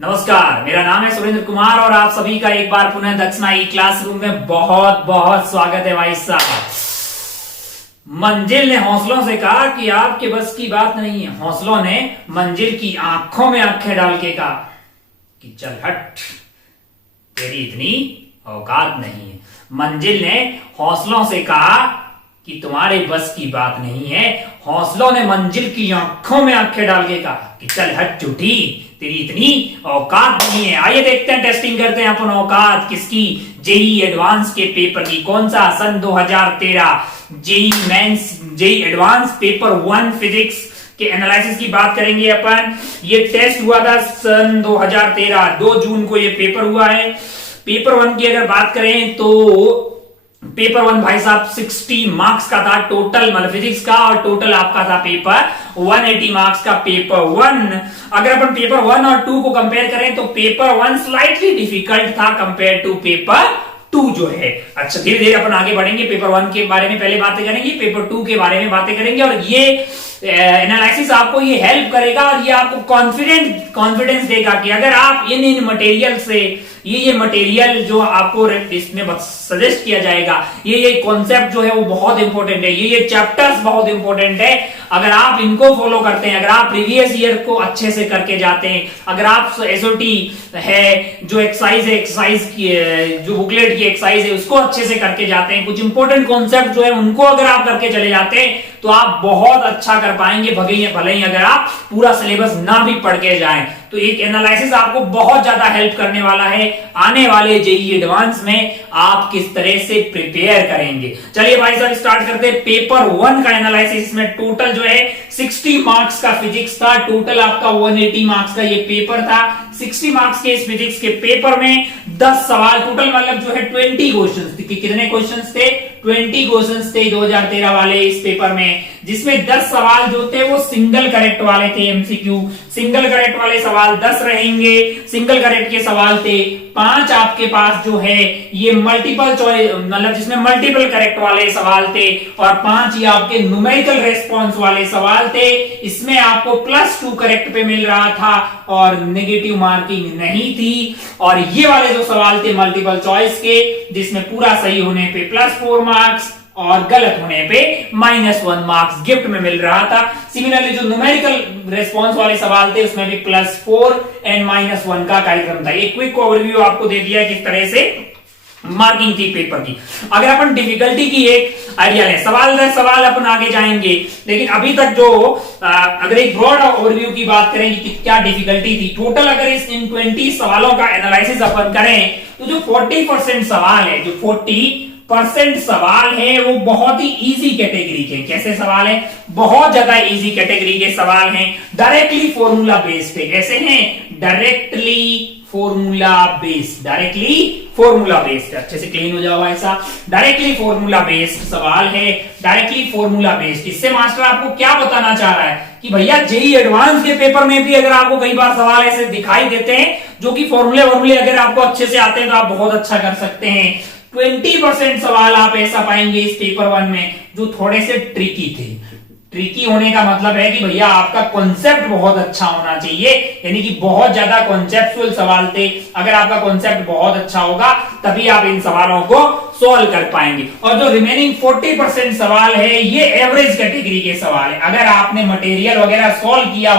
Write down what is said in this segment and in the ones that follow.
नमस्कार, मेरा नाम है सुरेंद्र कुमार और आप सभी का एक बार पुनः दक्षिणा ई क्लासरूम में बहुत बहुत स्वागत है। भाई साहब, मंजिल ने हौसलों से कहा कि आपके बस की बात नहीं है। हौसलों ने मंजिल की आंखों में आंखें डाल के कहा कि चल हट, तेरी इतनी औकात नहीं है। मंजिल ने हौसलों से कहा कि तुम्हारे बस की बात नहीं है। हौसलों ने मंजिल की आंखों में आंखें डाल के कहा कि चल हट झूठी, तेरी इतनी औकात नहीं है। आइए देखते हैं, टेस्टिंग करते हैं अपन औकात किसकी। जेई एडवांस के पेपर की। कौन सा? सन 2013 JEE mains JEE advance paper 1 physics के एनालिसिस की बात करेंगे अपन। ये टेस्ट हुआ था सन 2013, 2 जून को ये पेपर हुआ है। पेपर 1 की अगर बात करें तो पेपर 1 भाई साहब 60 मार्क्स का था टोटल, मतलब फिजिक्स का, और टोटल आपका था पेपर 180 मार्क्स का पेपर 1। अगर अपन पेपर 1 और 2 को कंपेयर करें तो पेपर 1 स्लाइटली डिफिकल्ट था कंपेयर टू पेपर 2 जो है। अच्छा, धीरे धीरे अपन आगे बढ़ेंगे। पेपर 1 के बारे में पहले बातें करेंगे, पेपर 2 के बारे में बातें करेंगे, और ये एनालिसिस आपको ये हेल्प करेगा और ये आपको कॉन्फिडेंस देगा कि अगर आप इन मटेरियल से ये मटेरियल जो आपको इसमें सजेस्ट किया जाएगा, ये कॉन्सेप्ट जो है वो बहुत इंपॉर्टेंट है, ये चैप्टर्स बहुत इंपॉर्टेंट है। अगर आप इनको फॉलो करते हैं, अगर आप प्रीवियस ईयर को अच्छे से करके जाते हैं, अगर आप एसओटी है जो एक्सरसाइज की जो बुकलेट की एक्सरसाइज है उसको अच्छे से करके जाते हैं, कुछ इंपॉर्टेंट कॉन्सेप्ट जो है उनको अगर आप करके चले जाते हैं तो आप बहुत अच्छा कर पाएंगे। भले ही अगर आप पूरा सिलेबस ना भी पढ़ के जाएं तो एक एनालिसिस आपको बहुत ज्यादा हेल्प करने वाला है। आने वाले जेई एडवांस में आप किस तरह से प्रिपेयर करेंगे। चलिए भाई साहब स्टार्ट करते हैं पेपर 1 का एनालिसिस। में टोटल जो है 60 मार्क्स का फिजिक्स था, टोटल आपका 180 मार्क्स का ये पेपर था। 60 मार्क्स के इस फिजिक्स के पेपर में 10 सवाल टोटल, मतलब जो है 20 क्वेश्चंस थे। कितने क्वेश्चंस थे? 20 क्वेश्चंस थे 2013 वाले इस पेपर में, जिसमें 10 सवाल जो थे वो सिंगल करेक्ट वाले थे, एमसीक्यू। सिंगल करेक्ट वाले सवाल 10 रहेंगे। सिंगल करेक्ट के सवाल थे 5 आपके पास जो है ये मल्टीपल चॉइस, मतलब जिसमें मल्टीपल करेक्ट वाले सवाल थे, और 5 ये आपके न्यूमेरिकल रेस्पॉन्स वाले सवाल थे। इसमें आपको +2 करेक्ट पे मिल रहा था और नेगेटिव मार्किंग नहीं थी। और ये वाले जो सवाल थे मल्टीपल चॉइस के, जिसमें पूरा सही होने पे +4 मार्क्स और गलत होने पे -1 मार्क्स गिफ्ट में मिल रहा था। सिमिलरली जो न्यूमेरिकल रेस्पॉन्स वाले सवाल थे उसमें भी +4 एंड -1 का कार्यक्रम था। एक क्विक ओवरव्यू आपको दे दिया किस तरह से मार्किंग थी पेपर की। अगर अपन डिफिकल्टी की एक आइडिया लें, सवाल दर सवाल अपन आगे जाएंगे, लेकिन अभी तक जो अगर एक ब्रॉड ओवरव्यू की बात करें कि क्या डिफिकल्टी थी टोटल, अगर इन 20 सवालों का एनालिसिस अपन करें तो जो 40% सवाल है, जो 40% सवाल है वो बहुत ही इजी कैटेगरी के। कैसे सवाल है? बहुत ज्यादा इजी कैटेगरी के सवाल हैं। डायरेक्टली फॉर्मूला बेस्ड है। कैसे हैं? Directly formula based. अच्छे से क्लीन हो जाओ ऐसा। डायरेक्टली फॉर्मूला बेस्ड सवाल है, डायरेक्टली फॉर्मूला बेस्ड। इससे मास्टर आपको क्या बताना चाह रहा है कि भैया जेई एडवांस के पेपर में भी अगर आपको कई बार सवाल ऐसे दिखाई देते हैं जो कि फॉर्मूले अगर आपको अच्छे से आते हैं तो आप बहुत अच्छा कर सकते हैं। 20% सवाल आप ऐसा पाएंगे इस पेपर 1 में जो थोड़े से ट्रिकी थे। ट्रिकी होने का मतलब है कि भैया आपका कॉन्सेप्ट बहुत अच्छा होना चाहिए, यानी कि बहुत ज्यादा कॉन्सेप्चुअल सवाल थे। अगर आपका कॉन्सेप्ट बहुत अच्छा होगा तभी आप इन सवालों को सॉल्व कर पाएंगे। और जो रिमेनिंग 40% सवाल है ये एवरेज कैटेगरी के सवाल है। अगर आपने मटेरियल वगैरह सॉल्व किया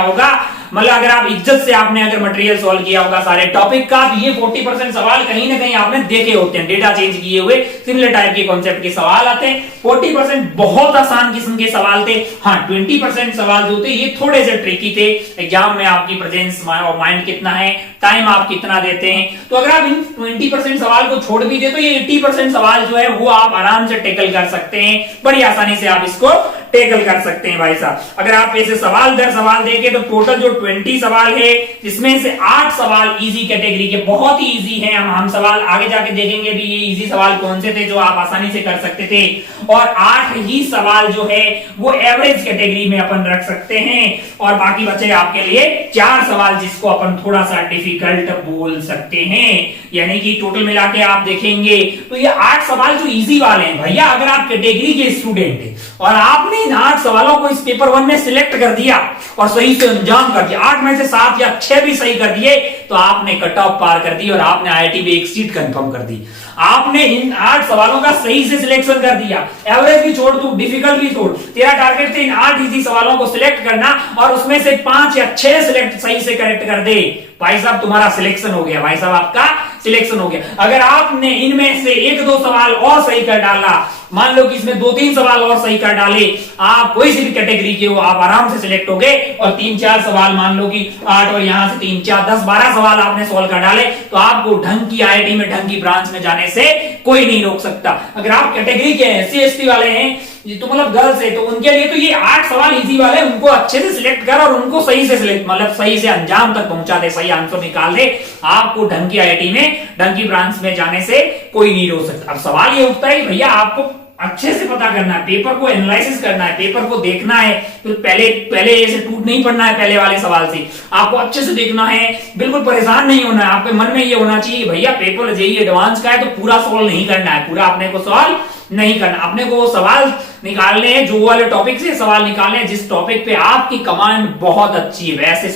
होगा, मतलब अगर आप इज्जत से आपने अगर मटेरियल सॉल्व किया होगा सारे टॉपिक का, तो ये 40% सवाल कहीं ना कहीं आपने देखे होते हैं, डेटा चेंज किए हुए सिमिलर टाइप के कॉन्सेप्ट के सवाल आते हैं। 40% बहुत आसान किस्म के सवाल थे। हाँ, 20% सवाल जो थे ये थोड़े से ट्रिकी थे। एग्जाम में आपकी प्रेजेंस और माइंड कितना है, टाइम आप कितना देते हैं, तो अगर आप इन 20% सवाल को छोड़ भी दे तो ये 80% सवाल जो है वो आप आराम से टेकल कर सकते हैं। बड़ी आसानी से आप इसको टेकल कर सकते हैं भाई साहब। अगर आप ऐसे सवाल दर सवाल देखें तो टोटल जो 20 सवाल है जिसमें से 8 सवाल इजी कैटेगरी के, बहुत ही इजी हैं। हम सवाल आगे जाके देखेंगे भी ये इजी सवाल कौन से थे जो आप आसानी से कर सकते थे, और 8 ही सवाल जो है वो एवरेज कैटेगरी में अपन रख सकते हैं, और बाकी बचे आपके लिए 4 सवाल जिसको अपन थोड़ा सा डिफिकल्ट बोल सकते हैं। ये यानी कि टोटल मिला के आप देखेंगे तो ये 8 सवाल जो इजी वाले हैं भैया, अगर आप कैटेगरी के स्टूडेंट हैं और आपने इन 8 सवालों को इस पेपर 1 में सिलेक्ट कर दिया और सही से अंजाम कर दिया, 8 में से 7 या 6 भी सही कर दिए, तो आपने कट ऑफ पार कर दी और आपने आईआईटी में एक सीट कंफर्म कर दी। आपने इन 8 सवालों का सही से सिलेक्शन कर दिया, एवरेज भी छोड़ तू, डिफिकल्ट भी छोड़, तेरा टारगेट थे इन 8 इजी सवालों को सिलेक्ट करना और उसमें से 5 या 6 सिलेक्ट सही से करेक्ट कर दे, भाई साहब तुम्हारा सिलेक्शन हो गया, भाई साहब आपका सिलेक्शन हो गया। अगर आपने इनमें से 1-2 सवाल और सही कर डाला, मान लो कि इसमें 2-3 सवाल और सही कर डाले, आप कोई सी भी कैटेगरी के हो आप आराम से सिलेक्ट हो गए और 3-4 सवाल मान लो कि 8 और यहां से 3-4 10-12 सवाल आपने सॉल्व कर डाले, तो आपको ढंग की आईआईटी में ढंग की ब्रांच में जाने से कोई नहीं रोक सकता। अगर आप कैटेगरी के एससी एसटी वाले हैं तो मतलब गर्ल्स है, तो उनके लिए तो ये 8 सवाल इजी वाले, उनको अच्छे से सिलेक्ट कर और उनको सही से सिलेक्ट मतलब सही से अंजाम तक पहुंचा दे, सही आंसर निकाल दे, आपको ढंग की आईआईटी में ढंग की ब्रांच में जाने से कोई नहीं रोक सकता। अब सवाल ये उठता है भैया आपको अच्छे से पता करना है, पेपर को एनालिसिस करना है, पेपर को देखना है, तो पहले ऐसे टूट नहीं पड़ना है पहले वाले सवाल से, आपको अच्छे से देखना है, बिल्कुल परेशान नहीं होना है। आपके मन में ये होना चाहिए भैया पेपर जेईई एडवांस का है तो पूरा सॉल्व नहीं करना है, पूरा अपने को सॉल्व नहीं करना, अपने को वो सवाल निकालने हैं जो वाले टॉपिक से सवाल निकालने हैं जिस टॉपिक पे आपकी कमांड बहुत अच्छी है, वैसे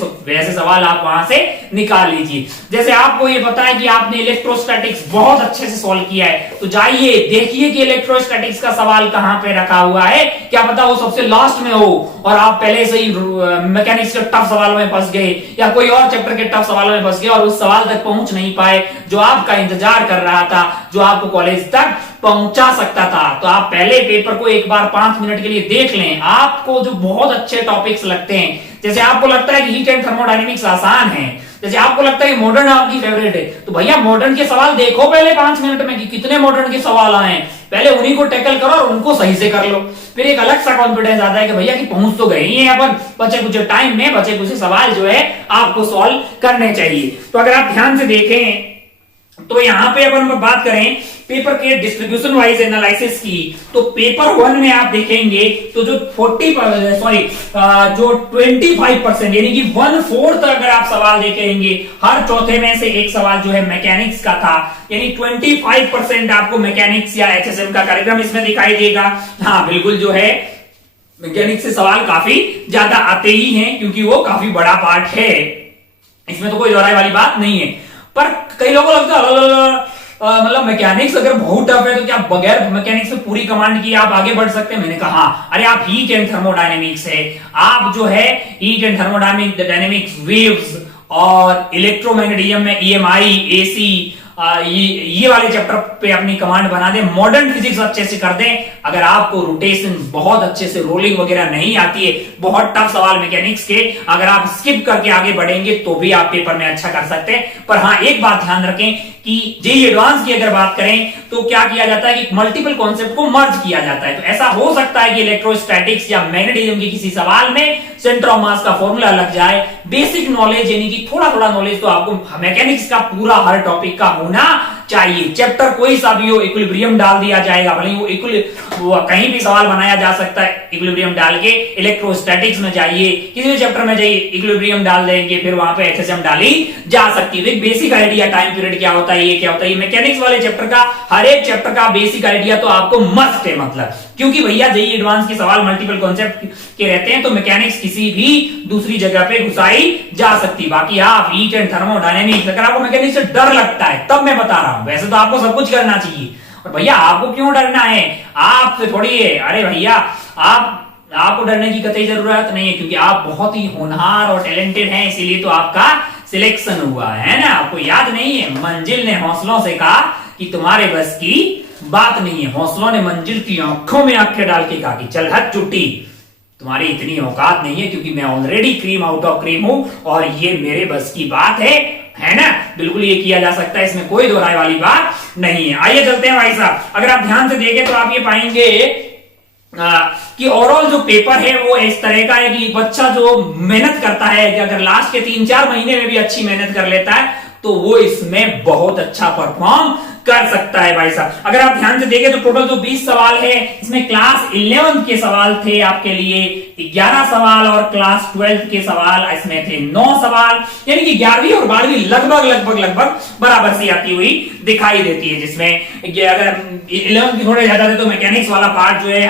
सवाल आप वहां से निकाल लीजिए। जैसे आपको ये पता है कि आपने इलेक्ट्रोस्टैटिक्स बहुत अच्छे से सॉल्व किया है, तो जाइए देखिए कि इलेक्ट्रोस्टैटिक्स का सवाल कहां पे रखा हुआ है, क्या पता वो सबसे लास्ट में हो और आप पहले से ही मैकेनिक्स के टफ सवालों में फंस गए या कोई और चैप्टर के टफ सवालों में फंस गए और उस सवाल तक पहुंच नहीं पाए जो आपका इंतजार कर रहा था, जो आपको कॉलेज तक पहुंचा सकता था। तो आप पहले पेपर को एक बार 5 मिनट के लिए देख लें, आपको जो बहुत अच्छे टॉपिक्स लगते हैं, जैसे आपको लगता है कि हीट एंड थर्मोडायनेमिक्स आसान है, जैसे आपको लगता है कि मॉडर्न आपकी फेवरेट है, तो भैया मॉडर्न के सवाल देखो पहले 5 मिनट में कि कितने मॉडर्न के सवाल आए हैं, पहले उन्हीं को टैकल करो और उनको सही से कर लो, फिर एक अलग सा कॉन्फिडेंस आता है कि भैया कि पहुंच तो गए ही हैं अपन, बचे कुछ टाइम में बचे कुछ सवाल जो है आपको सॉल्व करने चाहिए। तो अगर आप ध्यान से देखें तो यहां पे अपन बात करें पेपर के डिस्ट्रीब्यूशन वाइज एनालिसिस की, तो पेपर 1 में आप देखेंगे तो जो 25% यानी कि 1/4 अगर आप सवाल देखेंगे, हर चौथे में से एक सवाल जो है मैकेनिक्स का था, यानी 25% आपको मैकेनिक्स या एचएसएम का कार्यक्रम इसमें दिखाई देगा। हाँ बिल्कुल जो है मैकेनिक्स से सवाल काफी ज्यादा आते ही हैं क्योंकि वो काफी बड़ा पार्ट है, इसमें तो कोई दोहराई वाली बात नहीं है। पर कई लोगों को लगता है मतलब मैकेनिक्स अगर बहुत टफ है तो क्या बगैर मैकेनिक्स में पूरी कमांड की आप आगे बढ़ सकते हैं? मैंने कहा अरे आप हीट एंड थर्मोडायनेमिक्स है, आप जो है हीट एंड थर्मोडायनेमिक्स वेव्स और इलेक्ट्रोमैग्नेटिज्म में ईएमआई एसी ये वाले चैप्टर पे अपनी कमांड बना दें, मॉडर्न फिजिक्स अच्छे से कर दें। अगर आपको रोटेशन बहुत अच्छे से रोलिंग वगैरह नहीं आती है, बहुत टफ सवाल मैकेनिक्स के अगर आप स्किप करके आगे बढ़ेंगे तो भी आप पेपर में अच्छा कर सकते हैं। पर हाँ एक बात ध्यान रखें कि जेईई एडवांस की अगर बात करें तो क्या किया जाता है कि मल्टीपल कॉन्सेप्ट को मर्ज किया जाता है। तो ऐसा हो सकता है कि इलेक्ट्रोस्टैटिक्स या मैग्नेटिज्म के किसी सवाल में सेंटर ऑफ मास का फॉर्मूला लग जाए, बेसिक नॉलेज यानी कि थोड़ा थोड़ा नॉलेज तो आपको मैकेनिक्स का पूरा हर टॉपिक का होना चाहिए। चैप्टर कोई सा भी हो इक्विलिब्रियम डाल दिया जाएगा, भले वो कहीं भी सवाल बनाया जा सकता है इक्विलिब्रियम डाल के। इलेक्ट्रोस्टैटिक्स में जाइए, किसी भी चैप्टर में जाइए इक्विलिब्रियम डाल देंगे, फिर वहां पे एचएसएम डाली जा सकती है। बेसिक आइडिया टाइम पीरियड क्या होता है, ये क्या होता है, मैकेनिक्स वाले चैप्टर का हर एक चैप्टर का बेसिक आइडिया तो आपको मस्ट है, मतलब क्योंकि भैया जेईई एडवांस के सवाल मल्टीपल कॉन्सेप्ट के रहते हैं तो मैकेनिक्स किसी भी दूसरी जगह पे घुसाई जा सकती। बाकी आप हीट एंड थर्मोडायनेमिक्स अगर आपको मैकेनिक्स से डर लगता है तब मैं बता रहा हूं, वैसे तो आपको सब कुछ करना चाहिए। और भैया आपको क्यों डरना है, आपसे थोड़ी है, अरे भैया आपको डरने की कतई जरूरत नहीं है क्योंकि आप बहुत ही होनहार और टैलेंटेड हैं, इसीलिए तो आपका सिलेक्शन हुआ है ना। आपको याद नहीं है मंजिल ने हौसलों से कहा कि तुम्हारे बस की बात नहीं है, हौसलों ने मंजिल की आंखों में आंखें डाल के कहा कि चल हट चुट्टी, तुम्हारी इतनी औकात नहीं है क्योंकि मैं already cream out of cream हूं और ये मेरे बस की बात है ना। बिल्कुल ये किया जा सकता है, इसमें कोई दोहराई वाली बात नहीं है। आइए चलते हैं भाई साहब, अगर आप ध्यान से देखें तो आप ये पाएंगे कि ओवरऑल जो पेपर है वो इस तरह का है कि बच्चा जो मेहनत करता है कि अगर लास्ट के 3-4 महीने में भी अच्छी मेहनत कर लेता है तो वो इसमें बहुत अच्छा परफॉर्म कर सकता है भाई साहब। अगर आप ध्यान से देखें तो टोटल जो 20 सवाल है इसमें क्लास 11 के सवाल थे आपके लिए, 11 सवाल और क्लास 12 के सवाल इसमें थे 9 सवाल, यानी कि 11वीं और 12वीं लगभग बराबर सी आती हुई दिखाई देती है, जिसमें अगर 11th थोड़े ज्यादा थे तो मैकेनिक्स वाला पार्ट जो है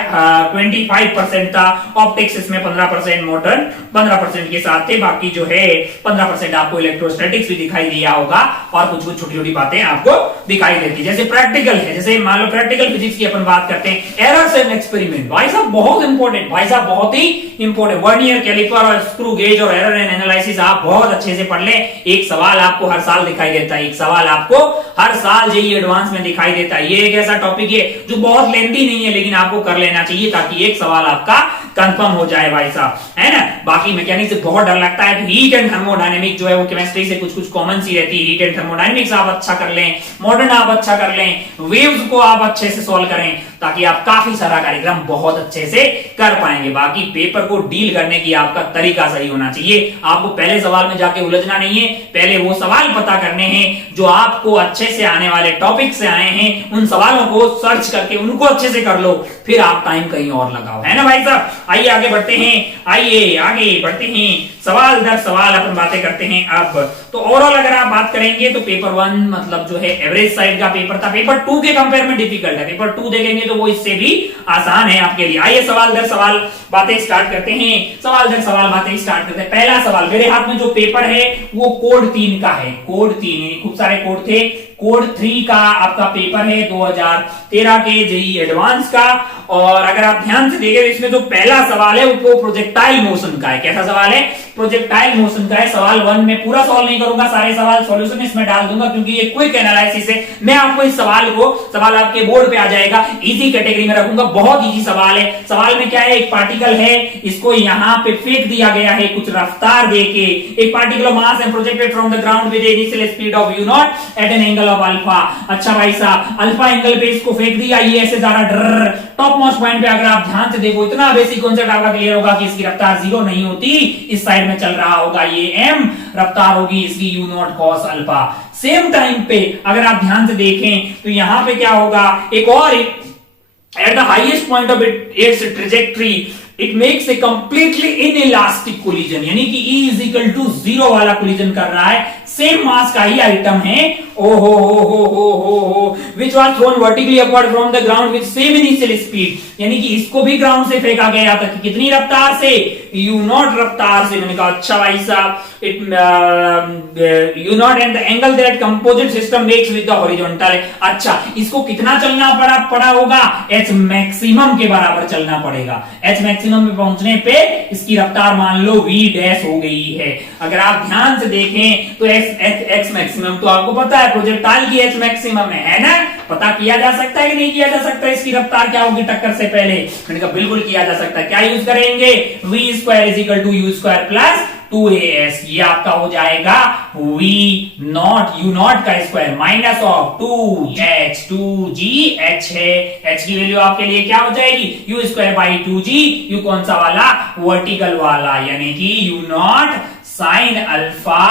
25% था, ऑप्टिक्स इसमें 15%, मॉडर्न 15% के साथ थे, बाकी जो है 15% आपको इलेक्ट्रोस्टैटिक्स भी दिखाई दिया होगा और कुछ छोटी छोटी बातें आपको दिखाई देती, जैसे प्रैक्टिकल है, जैसे मान लो प्रैक्टिकल फिजिक्स की अपन बात करते हैं, एरर्स एंड एक्सपेरिमेंट, भाई साहब बहुत इंपॉर्टेंट, भाई साहब बहुत ही इंपॉर्टेंट, वर्नियर कैलिपर और स्क्रू गेज और एरर एंड एनालिसिस आप बहुत अच्छे से पढ़ लें। एक सवाल आपको हर साल दिखाई देता है, एक सवाल आपको हर साल जेईई एडवांस में दिखाई देता है। ये एक ऐसा टॉपिक है जो बहुत लेंथी नहीं है, लेकिन आपको कर लेना चाहिए ताकि एक सवाल आपका कंफर्म हो जाए भाई साहब, है ना। बाकी मैकेनिक्स से बहुत डर लगता है, हीट एंड थर्मोडायनेमिक जो है वो केमिस्ट्री से कुछ कॉमन सी रहती है, हीट एंड थर्मोडायनेमिक्स आप अच्छा कर लें, मॉडर्न आप अच्छा कर लें, वेव्स को आप अच्छे से सॉल्व करें, ताकि आप काफी सारा कार्यक्रम बहुत अच्छे से कर पाएंगे। बाकी पेपर को डील करने की आपका तरीका सही होना चाहिए, आपको पहले सवाल में जाके उलझना नहीं है, पहले वो सवाल पता करने हैं जो आपको अच्छे से आने वाले टॉपिक से आए हैं, उन सवालों को सर्च करके उनको अच्छे से कर लो, फिर आप टाइम कहीं और लगाओ, है ना भाई साहब। आइए आगे बढ़ते हैं, आइए आगे बढ़ते हैं, सवाल दर सवाल अपन बातें करते हैं। अब तो ओवरऑल अगर आप बात करेंगे तो पेपर 1 मतलब जो है एवरेज साइड का पेपर था, पेपर 2 के कंपेयर में डिफिकल्ट है, पेपर 2 देखेंगे तो वो इससे भी आसान है आपके लिए। आइए सवाल दर सवाल बातें स्टार्ट करते हैं, सवाल दर सवाल बातें स्टार्ट करते हैं। पहला सवाल, मेरे हाथ में जो पेपर है वो कोड 3 का है, कोड 3, खूब सारे कोड थे, कोड 3 का आपका पेपर है 2013 के जेईई एडवांस का। और अगर आप ध्यान से देखें इसमें जो पहला सवाल है वो प्रोजेक्टाइल मोशन का है। कैसा सवाल है? प्रोजेक्टाइल मोशन का है। सवाल 1 में पूरा सॉल्व नहीं करूंगा, सारे सवाल सॉल्यूशन इसमें डाल दूंगा क्योंकि ये क्विक एनालिसिस है। मैं आपको इस सवाल आपके बोर्ड पे आ जाएगा, इजी कैटेगरी में रखूंगा, बहुत इजी सवाल है। सवाल में क्या है, एक पार्टिकल है, इसको यहां पे फेंक दिया गया है कुछ रफ्तार देके, एक particle mass and projected from the ground with initial speed of u0 at an angle of alpha. अच्छा भाई साहब, अल्फा एंगल पे इसको फेंक दिया, ये ऐसे जा रहा, टॉप मोस्ट पॉइंट पे अगर आप ध्यान से देखो, इतना बेसिक कॉन्सेप्ट आपका क्लियर होगा कि इसकी रफ्तार 0 नहीं होती, इस साइड में चल रहा होगा, ये m रफ्तार होगी इसकी u0 cos alpha. Same time पे अगर आप ध्यान से देखें तो यहां पे क्या होगा, एक और at the highest point of its trajectory it makes a completely inelastic collision, यानी कि E इज इक्वल टू 0 वाला कोलिजन कर रहा है। सेम मास का ही आइटम है, ओ हो which was thrown vertically upward from the ground with same initial speed, यानी कि इसको भी ग्राउंड से फेंका गया था कि कितनी रफ्तार से, u0 रफ्तार से। मैंने कहा अच्छा भाई साहब, it u0 and the angle that composite system makes with the horizontal है। अच्छा, इसको कितना चलना पड़ा होगा, h मैक्सिमम के बराबर चलना पड़ेगा। h मैक्सिमम पे पहुंचने पे इसकी रफ्तार मान लो v डैश हो गई है। अगर आप ध्यान से देखें तो x मैक्सिमम तो आपको पता है प्रोजेक्टाइल की h मैक्सिमम है ना, पता किया जा सकता है कि नहीं किया जा सकता, इसकी रफ्तार क्या होगी टक्कर से पहले? मैंने कहा बिल्कुल किया जा सकता है। क्या यूज करेंगे, v square is equal to u square plus 2as, ये आपका हो जाएगा v0 u0 का square minus of 2h 2g h है, h की वैल्यू आपके लिए क्या हो जाएगी, u square by 2g, u कौन सा वाला, वर्टिकल वाला, यानी कि u0 साइन अल्फा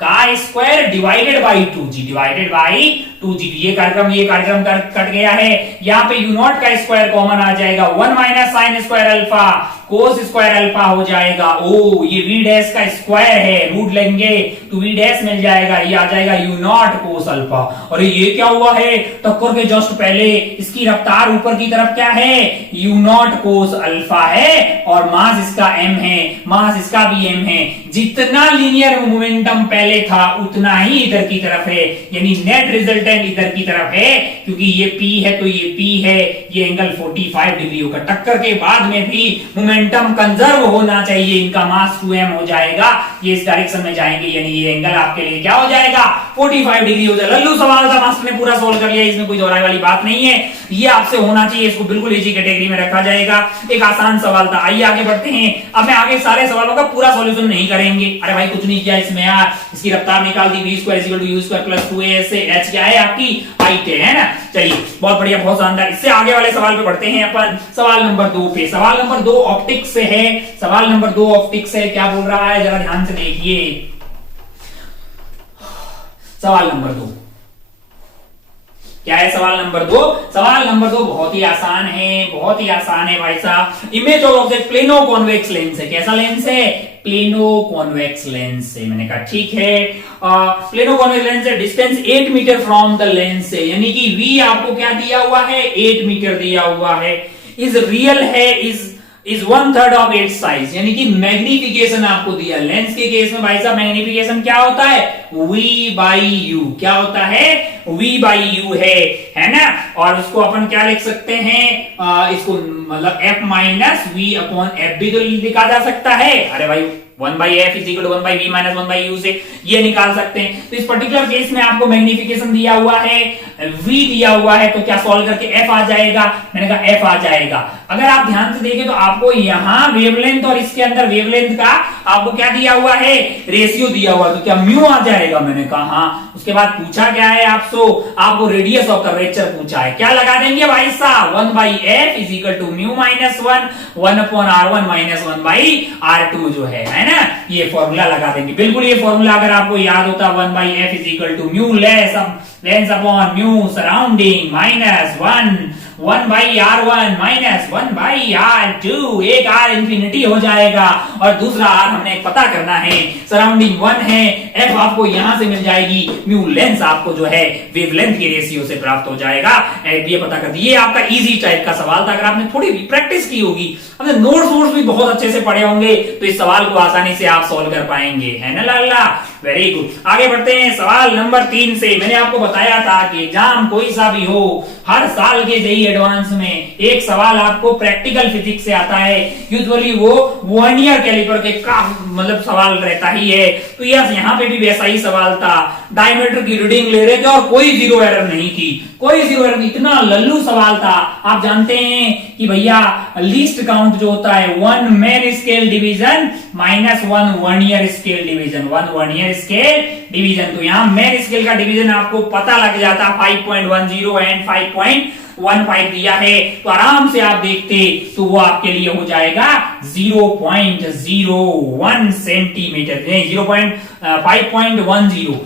का square divided by 2g, divided by 2g। ये कार्यक्रम कट गया है, यहाँ पे u0 का स्क्वायर कॉमन आ जाएगा, 1 minus sine square alpha cos square alpha हो जाएगा। ओ ये v डैश का स्क्वायर है, रूट लेंगे तो v डैश मिल जाएगा, ये आ जाएगा u0 कोस अल्फा। और ये क्या हुआ है, टक्कर के जस्ट पहले इसकी रफ्तार ऊपर की तरफ क्या है, u0 कोस अल्फा है, और मास इसका m है, मास इसका भी m है। जितना लीनियर मोमेंटम पहले था उतना ही इधर की तरफ है, यानी नेट रिजल्टेंट इधर की तरफ है, क्योंकि ये p है तो ये p है, ये एंगल 45 डिग्री होगा। टक्कर के बाद में भी मोमेंटम कंजर्व होना चाहिए, इनका मास 2m हो जाएगा, ये इस डायरेक्शन में जाएंगे, यानी ये एंगल आपके लिए क्या हो जाएगा, 45 डिग्री हो जाएगा। लल्लू सवाल था, मास्टर ने पूरा सोल्व कर लिया, इसमें कोई दोहराई वाली बात नहीं है, ये आपसे होना चाहिए, इसको बिल्कुल इजी कैटेगरी में रखा जाएगा। एक आसान सवाल था। आइए आगे बढ़ते हैं। अब मैं आगे सारे सवालों का पूरा सॉल्यूशन नहीं करेंगे, अरे भाई कुछ नहीं किया इसमें यार, इसकी रफ्तार निकाल दी, v square equal to u square plus 2a से h क्या है आपकी हाइट है ना। चलिए बहुत बढ़िया, बहुत शानदार। इससे आगे वाले सवाल पे बढ़ते हैं अपन, सवाल नंबर 2 पे। सवाल नंबर 2 ऑप्टिक्स से है, सवाल नंबर 2 ऑप्टिक्स से क्या बोल रहा है, जरा ध्यान से देखिए। सवाल नंबर 2, क्या है सवाल नंबर 2? सवाल नंबर 2 बहुत ही आसान है, बहुत ही आसान है भाई साहब। Image of object plano convex lens है। कैसा लेंस है? प्लेनो कॉन्वेक्स लेंस है। मैंने कहा ठीक है, प्लेनो कॉन्वेक्स लेंस है। Distance 8 metre from the lens है, यानी कि v आपको क्या दिया हुआ है? 8 मीटर दिया हुआ है। इज रियल है, इज 1/3 ऑफ इट्स साइज, यानी कि मैग्निफिकेशन आपको दिया। लेंस के केस में भाई साहब मैग्निफिकेशन क्या होता है? v/u। क्या होता है? v/u है ना। और उसको अपन क्या लिख सकते हैं? इसको मतलब f minus v upon f भी तो लिखा जा सकता है। अरे भाई 1/f is equal to 1/v minus 1/u से ये निकाल सकते हैं। तो इस पर्टिकुलर केस में आपको मैग्निफिकेशन दिया हुआ है, v दिया हुआ है, तो क्या सॉल्व करके f आ जाएगा? मैंने कहा f आ जाएगा। अगर आप ध्यान से देखें तो आपको यहां वेवलेंथ और इसके अंदर वेवलेंथ का आपको क्या दिया हुआ है? रेशियो दिया हुआ, तो क्या म्यू आ जाएगा? मैंने कहा हाँ। उसके बाद पूछा क्या है आपको रेडियस ऑफ कर्वेचर पूछा है। क्या लगा देंगे भाई साहब? 1/f is equal to mu minus 1 upon r1 minus 1/r2 जो है ना, ये फॉर्मूला लगा देंगे। बिल्कुल ये फॉर्मूला अगर आपको याद होता, 1/f is equal to mu lens upon mu surrounding minus 1/r1 minus 1/r2। एक r इंफिनिटी हो जाएगा और दूसरा r हमने पता करना है, सराउंडिंग 1 है। f आपको यहां से मिल जाएगी, म्यू लेंस आपको जो है वेवलेंथ के रेशियो से प्राप्त हो जाएगा। ये पता कर दिए। आपका इजी टाइप का सवाल था। अगर आपने थोड़ी भी प्रैक्टिस की होगी, अपने नोट्स भी बहुत अच्छे से पढ़े होंगे, तो इस सवाल को आसानी से आप सॉल्व कर पाएंगे, है ना लाला? Very good. आगे बढ़ते हैं सवाल नंबर 3 से। मैंने आपको बताया था कि एग्जाम कोई सा भी हो, हर साल के जेईई एडवांस में एक सवाल आपको प्रैक्टिकल फिजिक्स से आता है। यूजुअली वो वर्नियर कैलिपर के का मतलब सवाल रहता ही है। तो यहाँ पे भी वैसा ही सवाल था। डायमीटर की रीडिंग ले रहे थे और कोई जीरो एरर नहीं थी, कोई जीरो एरर। इतना लल्लू सवाल था। आप जानते हैं कि भैया लीस्ट काउंट जो होता है 1 main scale division minus 1 vernier scale division, 1 vernier scale division. तो यहां मैन स्केल का डिवीजन आपको पता लग जाता, 5.10 एंड 5.15 दिया है, तो आराम से आप देखते तो वो आपके लिए हो जाएगा 0.01 सेंटीमीटर, 5.10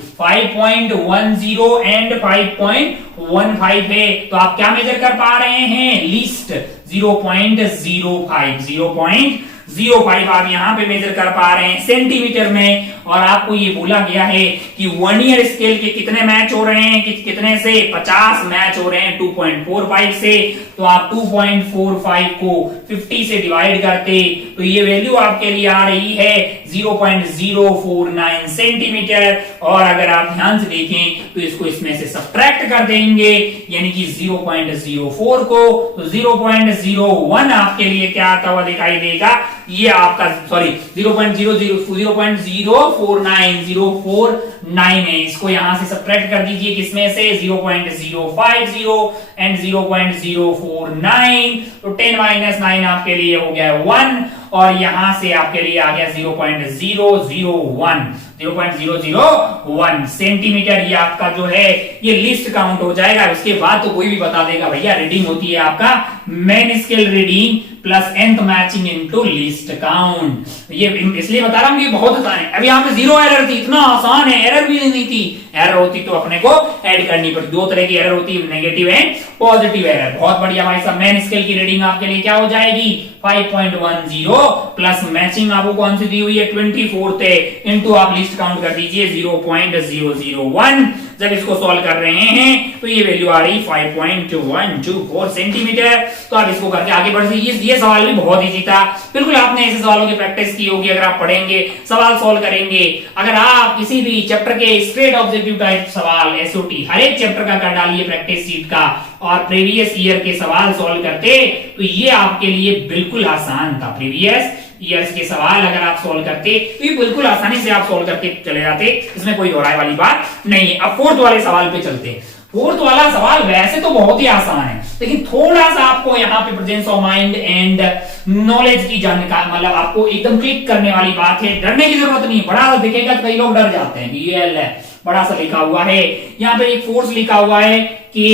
एंड 5.15 है। तो आप क्या मेजर कर पा रहे हैं? लीस्ट 0.05 आप यहां पे मेजर कर पा रहे हैं सेंटीमीटर में। और आपको ये बोला गया है कि वर्नियर स्केल के कितने मैच हो रहे हैं, कितने से? 50 मैच हो रहे हैं 2.45 से। तो आप 2.45 को 50 से डिवाइड करते तो ये वैल्यू आपके लिए आ रही है 0.049 सेंटीमीटर। और अगर आप ध्यान से देखें तो इसको इसमें से सब्ट्रैक्ट कर देंगे, यानी कि 0.04 को, तो 0.01 आपके लिए क्या आता हुआ दिखाई देगा? ये आपका सॉरी 0.049 है। इसको यहां से सब्ट्रैक्ट कर दीजिए, किसमें से? 0.050 एंड 0.049, तो 10 - 9 आपके लिए हो गया 1, और यहां से आपके लिए आ गया 0.001 सेंटीमीटर। ये आपका जो है ये लिस्ट काउंट हो जाएगा। उसके बाद तो कोई भी बता देगा भैया रीडिंग होती है आपका main scale reading plus nth matching into list count. ये इसलिए बता रहा हूं कि बहुत आसान है। अभी यहाँ पे 0 एरर थी, इतना आसान है। एरर भी नहीं थी, एरर होती तो अपने को ऐड करनी पड़ती। 2 तरह की एरर होती है, नेगेटिव एंड पॉजिटिव एरर। बहुत बढ़िया भाई साहब। मेन स्केल की रीडिंग आपके लिए क्या हो जाएगी? 5.10 प्लस मैचिंग आपको कौन सी दी हुई है? 24 थे, इनटू आप लिस्ट काउंट कर दीजिए 0.001। जब इसको सॉल्व कर रहे हैं तो ये वैल्यू आ रही 5.124 सेंटीमीटर। तो आप इसको करके आगे बढ़ जाइए। ये सवाल भी बहुत इजी था। बिल्कुल आपने ऐसे सवालों की प्रैक्टिस की होगी। अगर आप पढ़ेंगे, सवाल सॉल्व करेंगे, अगर आप किसी भी चैप्टर के स्ट्रेट ऑब्जेक्टिव टाइप सवाल एसओटी हर एक चैप्टर का कर डालिए प्रैक्टिस शीट का, और प्रीवियस ईयर के सवाल सॉल्व करते तो ये आपके लिए बिल्कुल आसान था। प्रीवियस ईयर्स के सवाल अगर आप सॉल्व करते तो ये बिल्कुल आसानी से आप सॉल्व करके चले जाते, इसमें कोई दोहराए वाली बात नहीं है। अब फोर्थ वाले सवाल पे चलते हैं। फोर्थ वाला सवाल वैसे तो बहुत ही आसान है, लेकिन थोड़ा सा आपको यहाँ पे presence of mind and knowledge की जानकारी, मतलब आपको एकदम क्लिक करने वाली बात है। डरने की जरूरत नहीं है। बड़ा सा दिखेगा तो कई लोग डर जाते हैं कि ये बड़ा सा लिखा हुआ है। यहाँ पे एक फोर्स लिखा हुआ है के,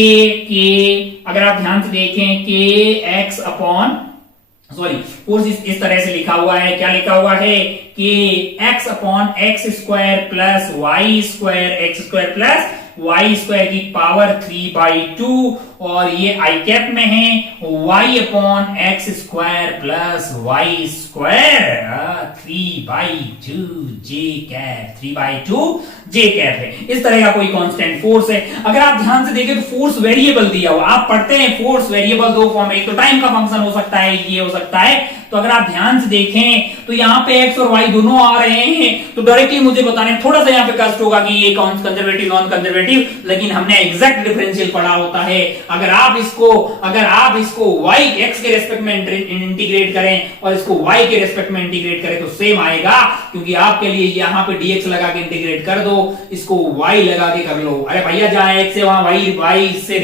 अगर आप ध्यान से देखें के एक्स अपॉन फोर्स इस तरह से लिखा हुआ है। क्या लिखा हुआ है? कि x upon X square plus Y square X square plus Y square की पावर 3/2 और ये आई कैप में है y upon X square plus Y square 3/2 J cap 3/2 J cap है। इस तरह का कोई कांस्टेंट फोर्स है। अगर आप ध्यान से देखें तो फोर्स वेरिएबल दिया हुआ, आप पढ़ते हैं फोर्स वेरिएबल दो फॉर्म में, एक तो टाइम का फंक्शन हो सकता है, ये हो सकता है। तो अगर आप ध्यान से देखें तो यहाँ पे x और y दोनों आ रहे हैं, तो डायरेक्टली मुझे बताने थोड़ा सा यहाँ पे कष्ट होगा कि ये कौन कंजर्वेटिव नॉन कंजर्वेटिव, लेकिन हमने एग्जैक्ट डिफरेंशियल पढ़ा होता है। अगर आप इसको y x के रेस्पेक्ट में इंटीग्रेट करें और इसको y के रेस्पेक्ट में इंटीग्रेट करें तो सेम आएगा, क्योंकि आपके लिए यहाँ पे dx लगा के इंटीग्रेट कर दो, इसको y लगा के कर लो। अरे भैया जहां x से वहां y से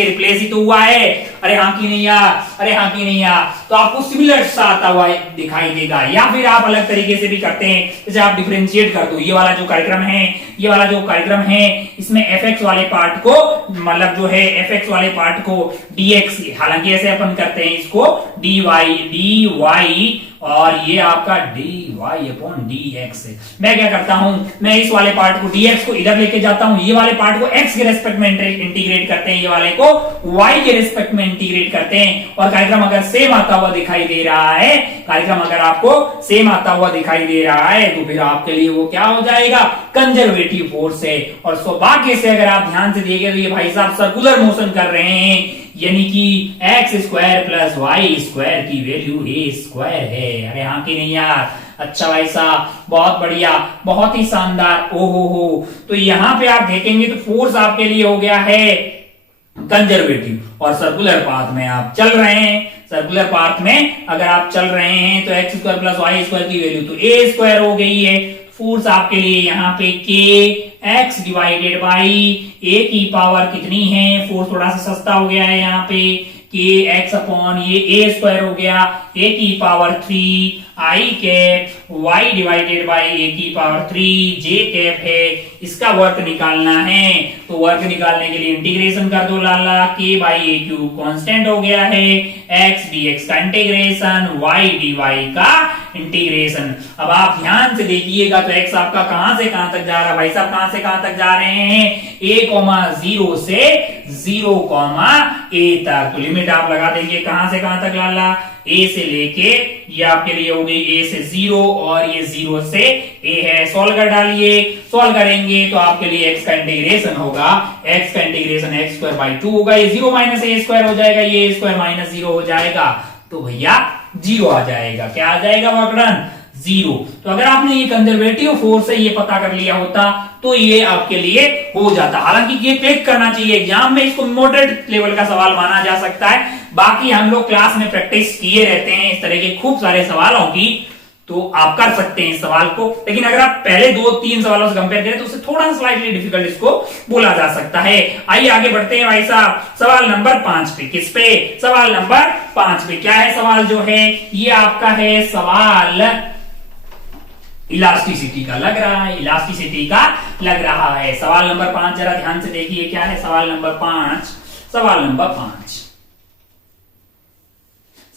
रिप्लेस ही तो हुआ है। अरे हाँ की नहीं यार, अरे हाँ की नहीं यार। तो आपको सिमिलर सा आता हुआ दिखाई देगा। या फिर आप अलग तरीके से भी करते हैं, जैसे आप डिफरेंशिएट कर दो, ये वाला जो कार्यक्रम है इसमें fx वाले पार्ट को, मतलब जो है fx वाले पार्ट को dx, हालांकि ऐसे अपन करते हैं इसको dy और ये आपका dy अपॉन dx है। मैं क्या करता हूं, मैं इस वाले पार्ट को dx को इधर लेके जाता हूं, ये वाले पार्ट को x के रेस्पेक्ट में इंटीग्रेट करते हैं, ये वाले को y के रेस्पेक्ट में इंटीग्रेट करते हैं। और कार्यक्रम अगर सेम आता हुआ दिखाई दे रहा है, कार्यक्रम अगर आपको सेम आता हुआ दिखाई दे रहा है तो फिर आपके लिए वो क्या हो जाएगा, कंजर्वेटिव फोर्स है। और सौभाग्य से अगर आप ध्यान से देखें तो ये भाई साहब सर्कुलर मोशन कर रहे हैं, यानी कि X square plus Y square की वैल्यू ए स्क्वायर है। अरे हाँ कि नहीं यार। अच्छा भाई साहब, बहुत बढ़िया, बहुत ही शानदार। ओहो हो, तो यहाँ पे आप देखेंगे तो फोर्स आपके लिए हो गया है कंजर्वेटिव। और सर्कुलर पाथ में आप चल रहे हैं, सर्कुलर पाथ में अगर आप चल रहे हैं तो X square plus Y square की वैल्यू तो ए स्क्वायर हो गई है। फोर्स आपके लिए यहाँ पे के एक्स डिवाइडेड बाई ए की पावर कितनी है, फोर्स थोड़ा सा सस्ता हो गया है यहाँ पे, के एक्स अपॉन ये ए स्क्वायर हो गया, ए की power 3 i cap y divided by a की पावर 3 जे कैप है। इसका वर्क निकालना है तो वर्क निकालने के लिए इंटीग्रेशन कर दो लाला, के बाई ए क्यूब कांस्टेंट हो गया है, एक्स डीएक्स का इंटीग्रेशन, वाई डी वाई का इंटीग्रेशन। अब आप ध्यान से देखिएगा तो एक्स आपका कहां से कहां तक जा रहा है भाई साहब, कहां से कहां तक जा रहे हैं, a,0 से 0,a तक। तो लिमिट आप लगा देंगे कहां से कहां तक लाला, a से लेके ये आपके लिए हो गई a से 0 और ये 0 से a है। सॉल्व कर डालिए, सॉल्व करेंगे तो आपके लिए x का इंटीग्रेशन होगा, x का इंटीग्रेशन x स्क्वायर बाई 2 होगा, ये 0 माइनस a स्क्वायर हो जाएगा, ये a स्क्वायर माइनस 0 हो जाएगा, तो भैया 0 आ जाएगा। क्या आ जाएगा वर्कडन, 0। तो अगर आपने ये कंजर्वेटिव फोर्स है ये पता कर लिया होता तो ये आपके लिए हो जाता। हालांकि ये क्लिक करना चाहिए एग्जाम में, इसको मॉडरेट लेवल का सवाल माना जा सकता है। बाकी हम लोग क्लास में प्रैक्टिस किए रहते हैं इस तरह के खूब सारे सवालों की, तो आप कर सकते हैं इस सवाल को। लेकिन अगर आप पहले 2-3 सवालों से कंपेयर करें तो उससे थोड़ा सा स्लाइटली डिफिकल्ट इसको बोला जा सकता है। आइए आगे बढ़ते हैं भाई साहब, सवाल नंबर 5 पे। किस पे, सवाल नंबर 5 पे। क्या है सवाल जो है, ये आपका है सवाल इलास्टिसिटी का लग रहा है, इलास्टिसिटी का लग रहा है। सवाल नंबर 5 जरा ध्यान से देखिए क्या है सवाल नंबर 5। सवाल नंबर 5,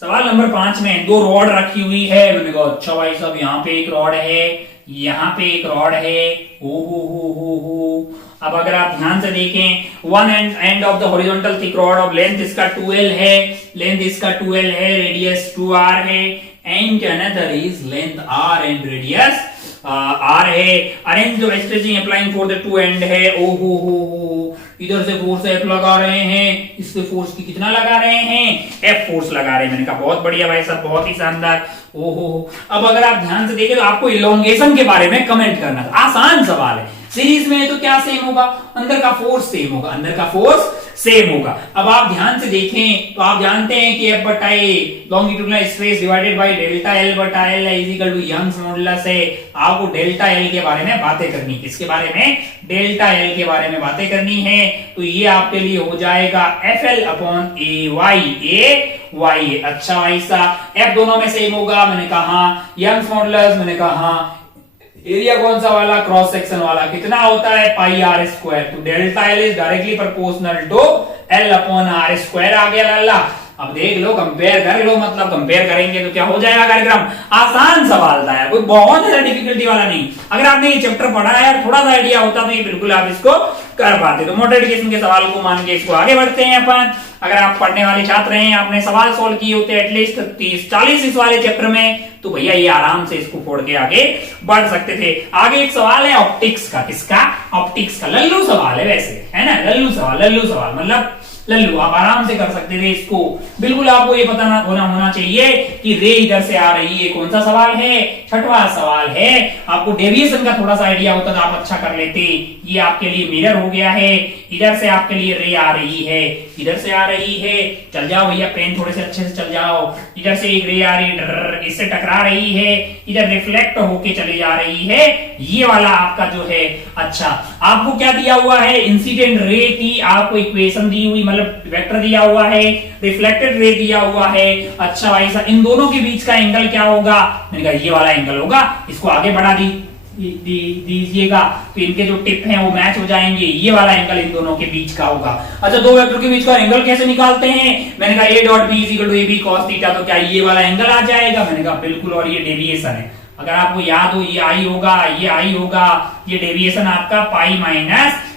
सवाल नंबर 5 में 2 रॉड रखी हुई है। मैंने कहा अच्छा भाई साहब, यहाँ पे एक रॉड है, यहाँ पे एक रॉड है। हो। अब अगर आप ध्यान से देखें, one end of the horizontal thick rod of length इसका 2l है, लेंथ इसका 2l है, रेडियस 2r है, and another is length r and radius r है। Arrange the stretching applying for the two and है। हो, इधर से फोर्स F लगा रहे हैं, इससे फोर्स की कितना लगा रहे हैं, F फोर्स लगा रहे हैं। मैंने कहा बहुत बढ़िया भाई साहब, बहुत ही शानदार। ओहो, अब अगर आप ध्यान से देखें तो आपको इलोंगेशन के बारे में कमेंट करना था। आसान सवाल है। सीरीज में है तो क्या सेम होगा, अंदर का फोर्स सेम होगा, अंदर का फोर्स सेम होगा। अब आप ध्यान से देखें तो आप जानते हैं कि F बटा A longitudinal stress divided by delta L बटा L is equal to Young's modulus है। आपको डेल्टा L के बारे में बातें करनी, किसके बारे में, डेल्टा L के बारे में बातें करनी है। तो ये आपके लिए हो जाएगा FL अपॉन AY। अच्छा भाई साहब, F दोनों में सेम होगा। मैंने कहा यंग्स मॉडुलस, मैंने कहा एरिया कौन सा वाला, क्रॉस सेक्शन वाला, कितना होता है पाई आर स्क्वायर। तो delta L is directly proportional to L upon r square आ गया लाला। अब देख लो, कंपेयर कर लो, मतलब कंपेयर करेंगे तो क्या हो जाएगा कार्यक्रम, आसान सवाल था, कोई बहुत ज्यादा डिफिकल्टी वाला नहीं। अगर आपने ये चैप्टर पढ़ा है और थोड़ा सा आइडिया होता तो ये बिल्कुल आप इसको कर पाते। तो मोटर एजुकेशन के सवाल को मान के इसको आगे बढ़ते हैं अपन। अगर आप पढ़ने वाले छात्र हैं, आपने सवाल सॉल्व किए होते एटलीस्ट 30-40 इस वाले चैप्टर में, तो भैया ये आराम से इसको फोड़ के आगे बढ़ सकते थे। आगे एक सवाल है ऑप्टिक्स का, किसका, ऑप्टिक्स का, लल्लू सवाल है वैसे, है ना, लल्लू सवाल मतलब लल्लू, आप आराम से कर सकते थे इसको। बिल्कुल आपको ये पता होना चाहिए कि रे इधर से आ रही है, कौन सा सवाल है, छठवां सवाल है। आपको डेविएशन का थोड़ा सा आइडिया होता तो आप अच्छा कर लेते। ये आपके लिए मिरर हो गया है, इधर से आपके लिए रे आ रही है, इधर से आ रही है, चल जाओ भैया पेन थोड़े से अच्छे से चल जाओ, इधर से एक रे आ रही है, इससे टकरा रही है, इधर रिफ्लेक्ट होके चली जा रही है, ये वाला आपका जो है। अच्छा, आपको क्या दिया हुआ है, इंसिडेंट रे की आपको इक्वेशन दी हुई, मतलब वेक्टर दिया हुआ है, रिफ्लेक्टेड रे दिया हुआ है। अच्छा भाई साहब, इन दोनों के बीच का एंगल क्या होगा, मैंने कहा ये वाला एंगल होगा, इसको आगे बढ़ा दीजिएगा तो इनके जो टिप हैं वो मैच हो जाएंगे, ये वाला एंगल इन दोनों के बीच का होगा। अच्छा, दो वेक्टर के बीच का एंगल कैसे निकालते हैं, मैंने कहा a dot b equal to ab cos theta, तो क्या ये वाला एंगल आ जाएगा, मैंने कहा बिल्कुल, और ये डेविएशन है, अगर आपको याद हो ये i होगा, ये i होगा, ये डेविएशन आपका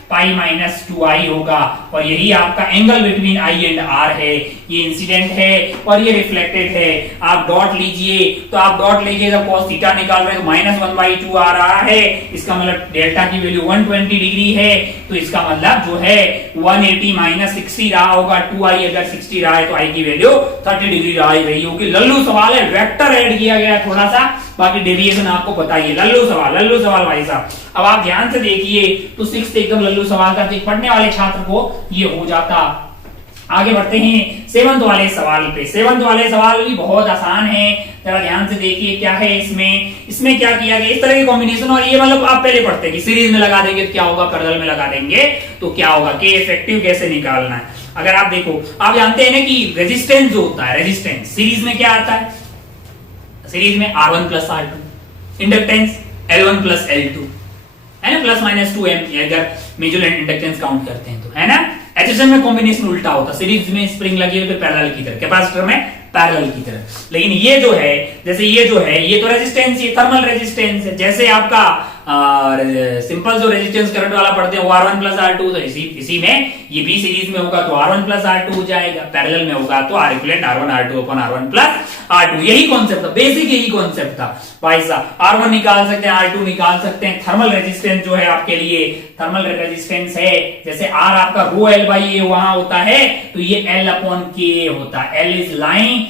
पाई माइनस 2i होगा, और यही आपका angle between i and r है, ये इंसिडेंट है और ये रिफ्लेक्टेड है। आप डॉट लीजिए, तो आप डॉट लीजिए जब cos थीटा निकाल रहे हैं तो -1/2 आ रहा है, इसका मतलब डेल्टा की वैल्यू 120 डिग्री है, तो इसका मतलब जो है 180 माइनस 60 रहा होगा, 2i अगर 60 रहा है तो i की वैल्यू 30 डिग्री रही होगी। लल्लू सवाल है, वेक्टर ऐड किया गया है थोड़ा सा, बाकी डेविएशन आपको पता ही है। लल्लू सवाल भाई साहब। अब आप ध्यान से देखिए तो 6th एकदम लल्लू सवाल का पढ़ने वाले छात्र को ये हो जाता। आगे बढ़ते हैं 7th वाले सवाल पे। 7th वाले सवाल भी बहुत आसान है, जरा ध्यान से देखिए क्या है इसमें क्या किया गया, इस तरह के कॉम्बिनेशन, और ये मतलब आप पहले पढ़ते हैं कि सीरीज में लगा देंगे तो क्या होगा, पैरेलल में लगा देंगे तो क्या होगा, के इफेक्टिव कैसे निकालना है। अगर आप देखो, आप जानते हैं ना कि रेजिस्टेंस जो होता है, रेजिस्टेंस सीरीज में क्या आता है, सीरीज में R1 plus R2, inductance L1 plus L2, है ना, प्लस माइनस 2M अगर म्यूचुअल इंडक्टेंस काउंट करते हैं तो, है ना। एचएसएम में कॉम्बिनेशन उल्टा होता, सीरीज में स्प्रिंग लगी है तो पैरेलल की तरह, कैपेसिटर में पैरेलल की तरह। लेकिन ये जो है, जैसे ये जो है, ये तो रेजिस्टेंस, ये थर्मल रेजिस्टेंस है। जैसे आपका सिंपल जो रेजिस्टेंस करंट वाला पढ़ते हैं वो R1 प्लस R2, तो इसी में ये भी सीरीज में होगा तो R1 प्लस R2 हो जाएगा, पैरेलल में होगा तो R इक्विवेलेंट R1 R2 अपन R1 प्लस R2। यही कॉन्सेप्ट था, बेसिक यही कॉन्सेप्ट था भाई साहब। R1 निकाल सकते हैं, R2 निकाल सकते हैं। थर्मल रेजिस्टेंस जो है आपके लिए थर्मल रेजिस्टेंस है, जैसे R आपका रो L बाई A वहां होता है तो ये L अपॉन K होता है। L is line,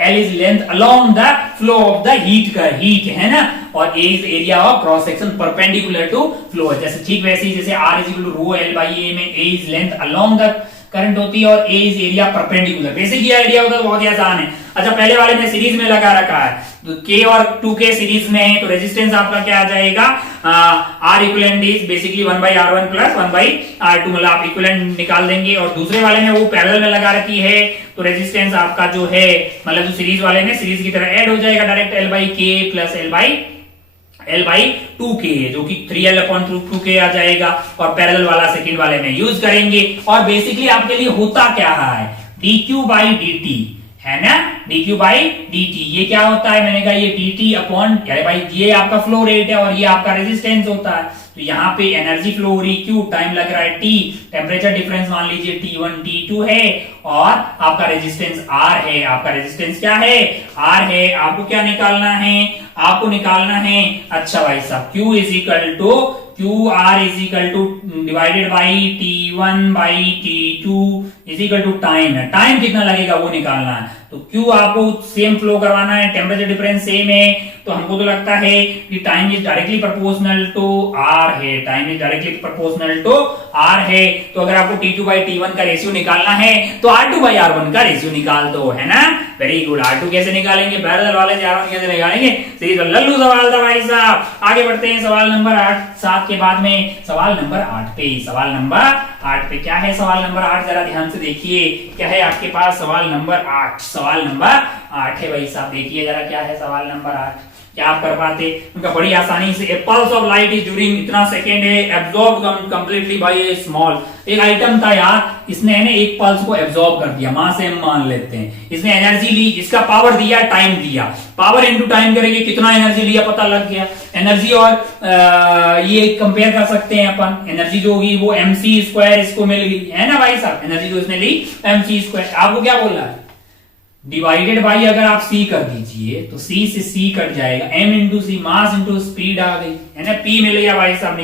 L is length along the flow of the heat है ना, और A is area of cross section perpendicular to flow। जैसे ठीक वैसे ही जैसे R is equal to rho L by A में A is length along the current होती है और A is area perpendicular। Basic ये आइडिया होगा तो बहुत ही आसान है। अच्छा, पहले वाले में सीरीज में लगा रखा है तो K और 2K सीरीज में है तो रेजिस्टेंस आपका क्या आ जाएगा, R equivalent is basically 1/R1 plus 1/R2, मतलब आप इक्विवेलेंट निकाल देंगे। और दूसरे वाले में वो पैरेलल में लगा रखी है तो रेजिस्टेंस आपका जो है, मतलब जो सीरीज वाले में सीरीज की तरह ऐड हो जाएगा डायरेक्ट, L/K प्लस L/2K है, जो कि 3L अपॉन 2K आ जाएगा। और पैरेलल वाला सेकंड वाले में यूज करेंगे। और बेसिकली आपके लिए होता क्या है, dQ/dt है ना, dQ/dt ये क्या होता है, मैंने कहा ये dt अपॉन, भाई ये आपका फ्लो रेट है और ये आपका रेजिस्टेंस होता है। तो यहाँ पे एनर्जी फ्लो हो रही Q, टाइम लग रहा है T, टेम्परेचर डिफरेंस मान लीजिए T1 T2 है, और आपका रेजिस्टेंस R है। आपका रेजिस्टेंस क्या है, R है। आपको क्या निकालना है, आपको निकालना है, अच्छा भाई साहब, Q is equal to QR is equal to divided by T1 by T2 is equal to time है। टाइम कितना लगेगा वो निकालना है। तो Q आपको सेम फ्लो करवाना है, टेम्परेचर डिफरेंस सेम है, तो हमको तो लगता है कि time is directly proportional to R है, time is directly proportional to R है। तो अगर आपको T2 बाई T1 का रेशियो निकालना है तो R2 बाई R1 का रेशियो निकाल दो, है ना। Very good. R2 कैसे निकालेंगे, पैरेलल वाले से R1 कैसे निकालेंगे, सीधी तो लल्लू सवाल था भाई साहब। आगे बढ़ते हैं सवाल नंबर 7 के बाद में सवाल नंबर 8 पे। सवाल नंबर 8 पे क्या है, सवाल नंबर 8 जरा ध्यान से देखिए क्या है आपके पास। सवाल नंबर 8, सवाल नंबर 8 है भाई साहब, देखिए जरा क्या है सवाल नंबर 8। क्या आप कर पाते? उनका बड़ी आसानी से a pulse of light is during इतना सेकेंड है absorb completely by a small, एक आइटम था यार, इसने है ना एक पल्स को एब्जॉर्ब कर दिया, मास से हम मान लेते हैं, इसने एनर्जी ली, इसका पावर दिया, टाइम दिया, पावर इनटू टाइम करेंगे कितना एनर्जी लिया पता लग गया। एनर्जी और ये कंपेयर कर सकते हैं अपन, एनर्जी जो होगी वो mc स्क्वायर इसको मिल गई है ना भाई साहब, एनर्जी जो इसने ली mc स्क्वायर। आपको क्या बोल रहा है? डिवाइडेड बाई अगर आप c कर दीजिए तो c से c कट जाएगा, m इंटू सी, मास इंटू स्पीड आ गई है ना, p मिल गया भाई साहब।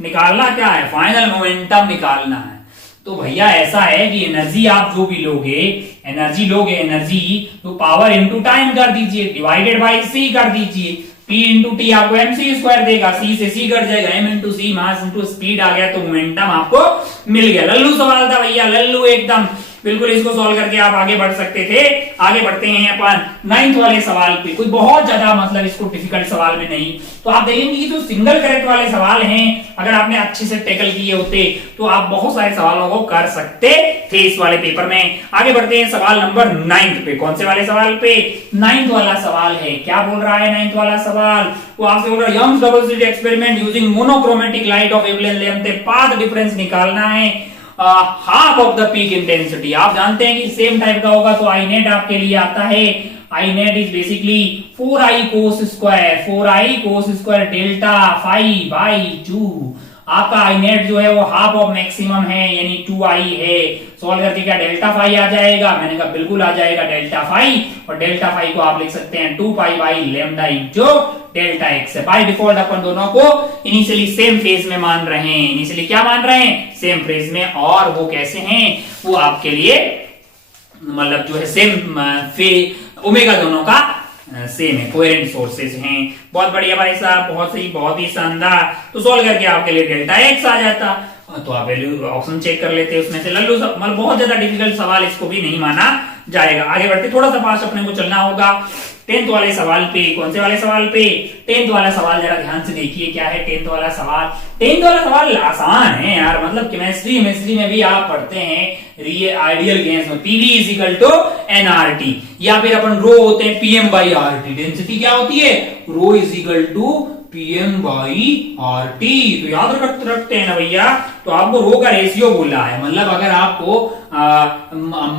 निकालना क्या है? फाइनल मोमेंटम निकालना है। तो भैया ऐसा है कि एनर्जी आप जो भी लोगे, एनर्जी तो पावर इंटू टाइम कर दीजिए, डिवाइडेड बाई सी कर दीजिए, p इंटू टी आपको mc स्क्वायर देगा, c से c कट जाएगा, m इंटू सी, मास इंटू स्पीड आ गया, तो मोमेंटम आपको मिल गया। लल्लू सवाल था भैया, लल्लू एकदम, बिल्कुल इसको सॉल्व करके आप आगे बढ़ सकते थे। आगे बढ़ते हैं अपन 9th वाले सवाल पे, कोई बहुत ज्यादा मतलब इसको डिफिकल्ट सवाल में नहीं, तो आप देखेंगे कि जो सिंगल करेक्ट वाले सवाल हैं, अगर आपने अच्छे से टैकल किए होते तो आप बहुत सारे सवालों को कर सकते थे इस वाले पेपर में। आगे बढ़ते हैं सवाल नंबर 9 पे। कौन से वाले सवाल पे? 9th वाला सवाल है। क्या बोल रहा है 9th वाला सवाल? वो आपसे बोल रहा है Young's double slit experiment using monochromatic light of wavelength length, path difference निकालना है, half of the peak intensity. आप जानते हैं कि सेम टाइप का होगा, तो आई नेट आपके लिए आता है, I net is basically 4i cos square delta phi by 2। आपका आई नेट जो है वो हाफ ऑफ मैक्सिमम है, यानी 2i है। सॉल्व करके क्या डेल्टा फाई आ जाएगा? मैंने कहा बिल्कुल आ जाएगा डेल्टा फाई, और डेल्टा फाई को आप लिख सकते हैं 2 pi by lambda into delta x है। बाय डिफॉल्ट अपन दोनों को इनिशियली सेम फेज में मान रहे हैं, इनिशियली क्या मान रहे हैं? सेम फेज में। और वो कैसे हैं? वो आपके लिए मतलब जो है सेम ओमेगा दोनों का सेम है, कोहेरेंट सोर्सेज हैं। बहुत बढ़िया भाई साहब, बहुत सही, बहुत ही शानदार। तो सॉल्व करके आपके लिए डेल्टा एक्स आ जाता, तो आप वैल्यू ऑप्शन चेक कर लेते, उसमें से लल्लू मतलब बहुत ज्यादा डिफिकल्ट सवाल इसको भी नहीं माना जाएगा। आगे बढ़ते, थोड़ा सा फास्ट अपने को चलना होगा 10th वाले सवाल पे। कौन से वाले सवाल पे? 10th वाला सवाल जरा ध्यान से देखिए क्या है 10th वाला सवाल। 10th वाला सवाल आसान है यार, मतलब केमिस्ट्री में भी आप पढ़ते हैं आइडियल गैस में PV is equal to NRT, या फिर अपन रो होते हैं पीएम बाई आरटी। डेंसिटी क्या होती है? Rho is equal to PM by RT. तो याद रखते हैं ना भैया। तो आपको रो का रेशियो बोला है, मतलब अगर आपको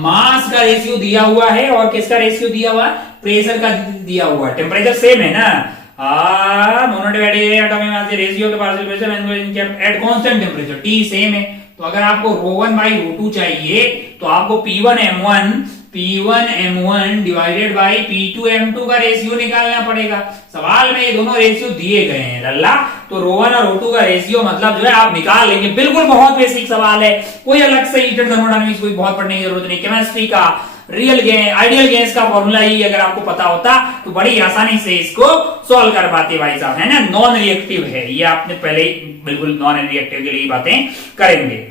मास का रेशियो दिया हुआ है और किसका रेशियो दिया हुआ है? प्रेशर का दिया हुआ है। टेम्परेचर सेम है ना, रेशियो के partial pressure at constant temperature, T same है। तो अगर आपको रो1 बाई रो2 चाहिए तो आपको P1M1 डिवाइडेड बाई P2M2 का रेशियो निकालना पड़ेगा। सवाल में ये दोनों रेशियो दिए गए हैं लल्ला, तो रो1 और रो2 का रेशियो मतलब जो है आप निकाल लेंगे। बिल्कुल बहुत बेसिक सवाल है, कोई अलग से हीटर थर्मोडायनामिक्स कोई बहुत पढ़ने की जरूरत नहीं। केमिस्ट्री का आइडियल गैस का फॉर्मूला ही अगर आपको पता होता तो बड़ी आसानी से इसको सॉल्व कर पाते भाई साहब, है ना। नॉन रिएक्टिव है ये, आपने पहले बिल्कुल नॉन रिएक्टिव के लिए बातें करेंगे।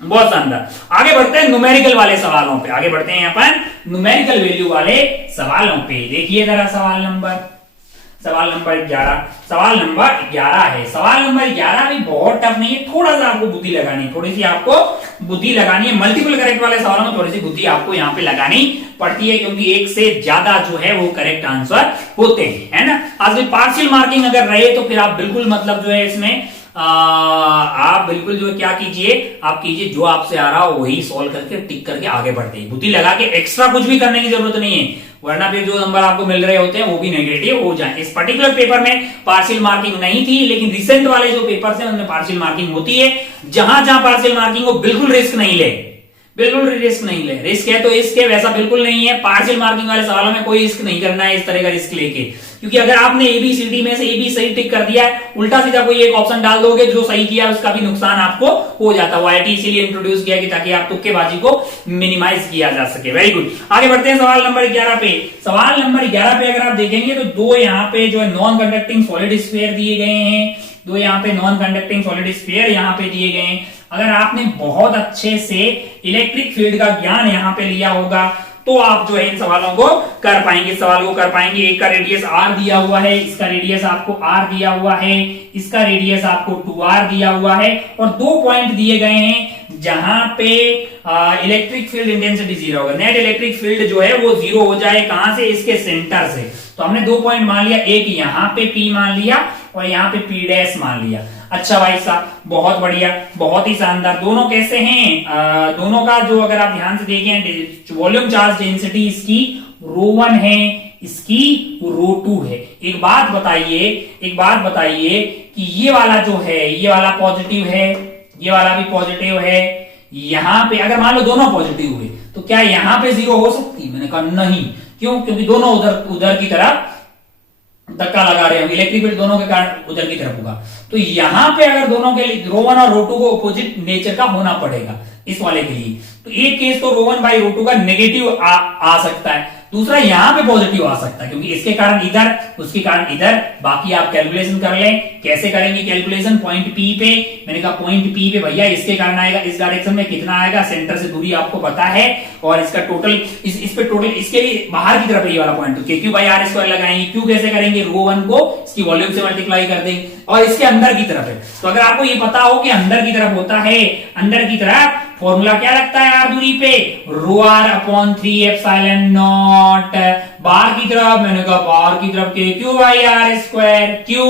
बहुत शानदार। आगे बढ़ते हैं न्यूमेरिकल वाले सवालों पे, आगे बढ़ते हैं अपन न्यूमेरिकल वैल्यू वाले सवालों पे। देखिए जरा सवाल नंबर 11। सवाल नंबर 11 है। सवाल नंबर 11 भी बहुत टफ नहीं है, थोड़ा सा आपको बुद्धि लगानी है, थोड़ी सी आपको बुद्धि लगानी है। मल्टीपल करेक्ट वाले सवालों में थोड़ी सी बुद्धि आपको यहाँ पे लगानी पड़ती है, क्योंकि एक से ज्यादा जो है वो करेक्ट आंसर होते हैं, है ना। आज भी पार्शियल मार्किंग अगर रहे तो फिर आप बिल्कुल मतलब जो है इसमें आप बिल्कुल जो क्या कीजिए, आप कीजिए जो आपसे आ रहा हो वही सॉल्व करके टिक करके आगे बढ़ते हैं। बुद्धि लगा के एक्स्ट्रा कुछ भी करने की जरूरत नहीं है, वरना फिर जो नंबर आपको मिल रहे होते हैं वो भी नेगेटिव हो जाए। इस पर्टिकुलर पेपर में पार्शियल मार्किंग नहीं थी, लेकिन रिसेंट वाले जो पेपर हैं उनमें पार्शियल मार्किंग होती है। जहां जहां पार्शियल मार्किंग हो बिल्कुल रिस्क नहीं ले, बिल्कुल रिस्क नहीं ले। रिस्क है तो इसके वैसा बिल्कुल नहीं है। पार्शियल मार्किंग वाले सवालों में कोई रिस्क नहीं करना है इस तरह का रिस्क लेके, क्योंकि अगर आपने एबीसीडी में से एबी सही टिक कर दिया है, उल्टा सीधा कोई एक ऑप्शन डाल दोगे जो सही किया उसका भी नुकसान आपको हो जाता है। आईटी इसीलिए इंट्रोड्यूस किया कि ताकि आप तुक्केबाजी को मिनिमाइज किया जा सके। Very good. आगे बढ़ते हैं सवाल नंबर 11 पे। सवाल नंबर 11 पे अगर आप देखेंगे तो दो यहाँ पे जो है नॉन कंडक्टिंग सॉलिड स्फीयर दिए गए हैं, दो यहाँ पे नॉन कंडक्टिंग सॉलिड स्फीयर यहाँ पे दिए गए हैं। अगर आपने बहुत अच्छे से इलेक्ट्रिक फील्ड का ज्ञान यहाँ पे लिया होगा तो आप जो है इन सवालों को कर पाएंगे, सवाल को कर पाएंगे। एक का रेडियस r दिया हुआ है, इसका रेडियस आपको r दिया हुआ है, इसका रेडियस आपको 2r दिया हुआ है, और दो पॉइंट दिए गए हैं जहां पे इलेक्ट्रिक फील्ड इंटेंसिटी 0 होगा, नेट इलेक्ट्रिक फील्ड जो है वो 0 हो जाए, कहां से, इसके सेंटर से। तो हमने 2 पॉइंट मान लिया, एक यहाँ पे P मान लिया और यहाँ पे P डैश मान लिया। अच्छा भाई साहब, बहुत बढ़िया, बहुत ही शानदार। दोनों कैसे हैं, दोनों का जो अगर आप ध्यान से देखें, वॉल्यूम चार्ज डेंसिटी इसकी ρ1 है, इसकी ρ2 है। एक बात बताइए कि ये वाला जो है, ये वाला पॉजिटिव है, ये वाला भी पॉजिटिव है, यहां पे अगर मान लो दोनों पॉजिटिव हुए तो क्या यहां पे 0 हो सकती? मैंने कहा नहीं। क्यों? क्योंकि दोनों उधर की तरफ धक्का लगा रहे होंगे, इलेक्ट्रिक फील्ड दोनों के कारण उधर की तरफ होगा। तो यहां पे अगर दोनों के लिए ρ1 और ρ2 को अपोजिट नेचर का होना पड़ेगा इस वाले के लिए। तो एक केस तो ρ1 बाई ρ2 का नेगेटिव आ सकता है, दूसरा यहां पे पॉजिटिव आ सकता है, क्योंकि इसके कारण इधर, उसके कारण इधर। बाकी आप कैलकुलेशन कर लें, कैसे करेंगे कैलकुलेशन? पॉइंट P पे, मैंने कहा पॉइंट P पे भैया इसके कारण आएगा, इस डायरेक्शन में कितना आएगा, सेंटर से दूरी आपको पता है, और इसका टोटल इस पे टोटल इसके लिए बाहर की तरफ है ये वाला पॉइंट। तो KQ बाई R स्क्वायर लगाएंगे। क्यों कैसे करेंगे? ρ1 को इसकी वॉल्यूम से मल्टीप्लाई कर देंगे, और इसके अंदर की तरफ है। तो अगर आपको ये पता हो कि अंदर की तरफ होता है, अंदर की तरफ फॉर्मूला क्या लगता है R दूरी पे? ρr/3 बाहर की तरफ, मैंने कहा बाहर की तरफ KQ by R square. Q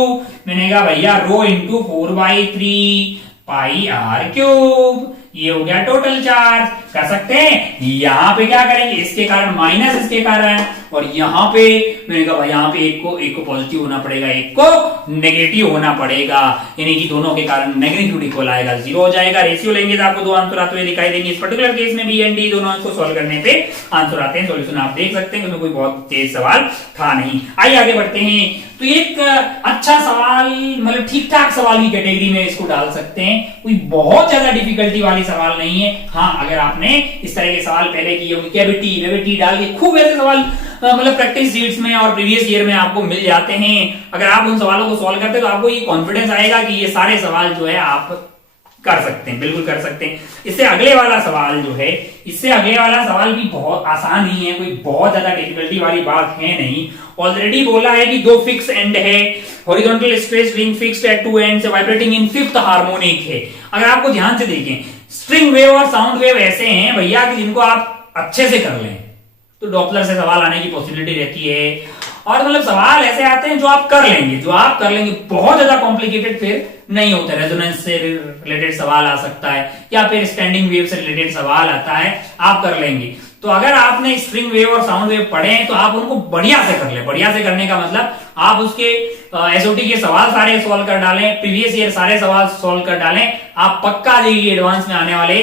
मैंने कहा भैया ρ इंटू 4/3 पाई R क्यूब। ये हो गया टोटल चार्ज। कर सकते हैं, यहां पे क्या करेंगे, इसके कारण माइनस इसके कारण, और यहां पे मैंने कहा भाई यहां पे एक को पॉजिटिव होना पड़ेगा, एक को नेगेटिव होना पड़ेगा, यानी कि दोनों के कारण मैग्नीट्यूड इक्वल आएगा, 0 हो जाएगा। रेशियो लेंगे तो आपको दो आंसर आते हुए दिखाई देंगे। इस पर्टिकुलर केस में B एंड D दोनों को सॉल्व करने पे आंसर आते हैं। सॉल्यूशन आप देख सकते हैं, कोई बहुत तेज सवाल था नहीं। आइए आगे बढ़ते हैं। तो एक अच्छा सवाल, मतलब ठीक ठाक सवाल की कैटेगरी में इसको डाल सकते हैं, कोई बहुत ज्यादा डिफिकल्टी वाली सवाल नहीं है। हाँ, अगर आपने इस तरह के सवाल पहले किए होंगे, कैविटी डाल के खूब ऐसे सवाल मतलब प्रैक्टिस शीट्स में और प्रीवियस ईयर में आपको मिल जाते हैं। अगर आप उन सवालों को सॉल्व करते हैं तो आपको ये कॉन्फिडेंस आएगा कि ये सारे सवाल जो है आप कर सकते हैं, बिल्कुल कर सकते हैं। इससे अगले वाला सवाल जो है, इससे अगले वाला सवाल भी बहुत आसान ही है, कोई बहुत ज्यादा डिफिकल्टी वाली बात है नहीं। ऑलरेडी बोला है कि दो फिक्स एंड है, horizontal stretch ring fixed at two ends, vibrating in fifth harmonic है। अगर आपको ध्यान से देखें, स्ट्रिंग वेव और साउंड वेव ऐसे हैं भैया कि जिनको आप अच्छे से कर लें तो डॉपलर से सवाल आने की पॉसिबिलिटी रहती है, और मतलब सवाल ऐसे आते हैं जो आप कर लेंगे, बहुत ज्यादा कॉम्प्लिकेटेड फिर नहीं होता। रेजोनेंस से रिलेटेड सवाल आ सकता है, या फिर स्टैंडिंग वेव से रिलेटेड सवाल आता है, आप कर लेंगे। तो अगर आपने स्ट्रिंग वेव और साउंड वेव पढ़े हैं तो आप उनको बढ़िया से कर ले। बढ़िया से करने का मतलब आप उसके एसओटी के सवाल सारे सॉल्व कर डालें, प्रीवियस ईयर सारे सवाल सॉल्व कर डालें, आप पक्का जेईई एडवांस में आने वाले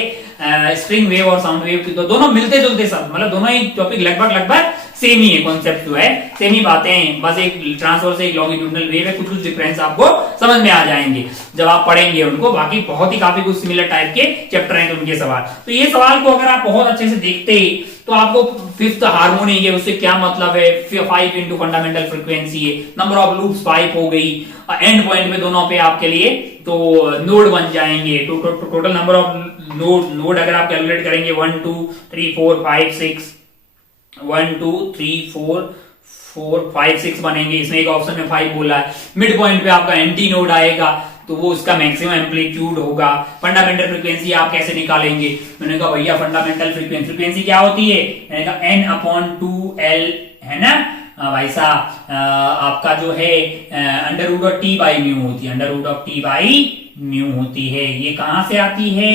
स्ट्रिंग वेव और साउंड वेव की तो दोनों मिलते जुलते सब, मतलब दोनों ही टॉपिक लगभग सेम ही है, कॉन्सेप्ट जो है सेम ही बातें हैं, बस एक ट्रांसवर्स से एक लॉन्गिट्यूडनल वेव है, कुछ डिफरेंस आपको समझ में आ जाएंगे जब आप पढ़ेंगे उनको। बाकी बहुत ही काफी कुछ सिमिलर टाइप के चैप्टर हैं उनके सवाल। तो ये सवाल को अगर आप बहुत अच्छे से देखते तो आपको फिफ्थ हार्मोनिक है, उससे क्या मतलब है, 5 इंटू फंडामेंटल फ्रीक्वेंसी है, नंबर ऑफ लूप्स 5 हो गई, एंड पॉइंट में दोनों पे आपके लिए तो नोड बन जाएंगे। टोटल नंबर ऑफ नोड अगर आप कैलकुलेट करेंगे 1 2 3 4 5 6 1 2 3 4 5 6 बनेंगे। इसमें एक ऑप्शन में 5 बोला है। मिड पॉइंट पे आपका एंटी नोड आएगा तो वो उसका मैक्सिमम एम्पलीट्यूड होगा। फंडामेंटल फ्रीक्वेंसी आप कैसे निकालेंगे? मैंने कहा भैया फंडामेंटल फ्रीक्वेंसी क्या होती है? मैंने कहा n/2l है ना भाई साहब, आपका जो है √T/μ होती है, √T/μ होती है। ये कहां से आती है?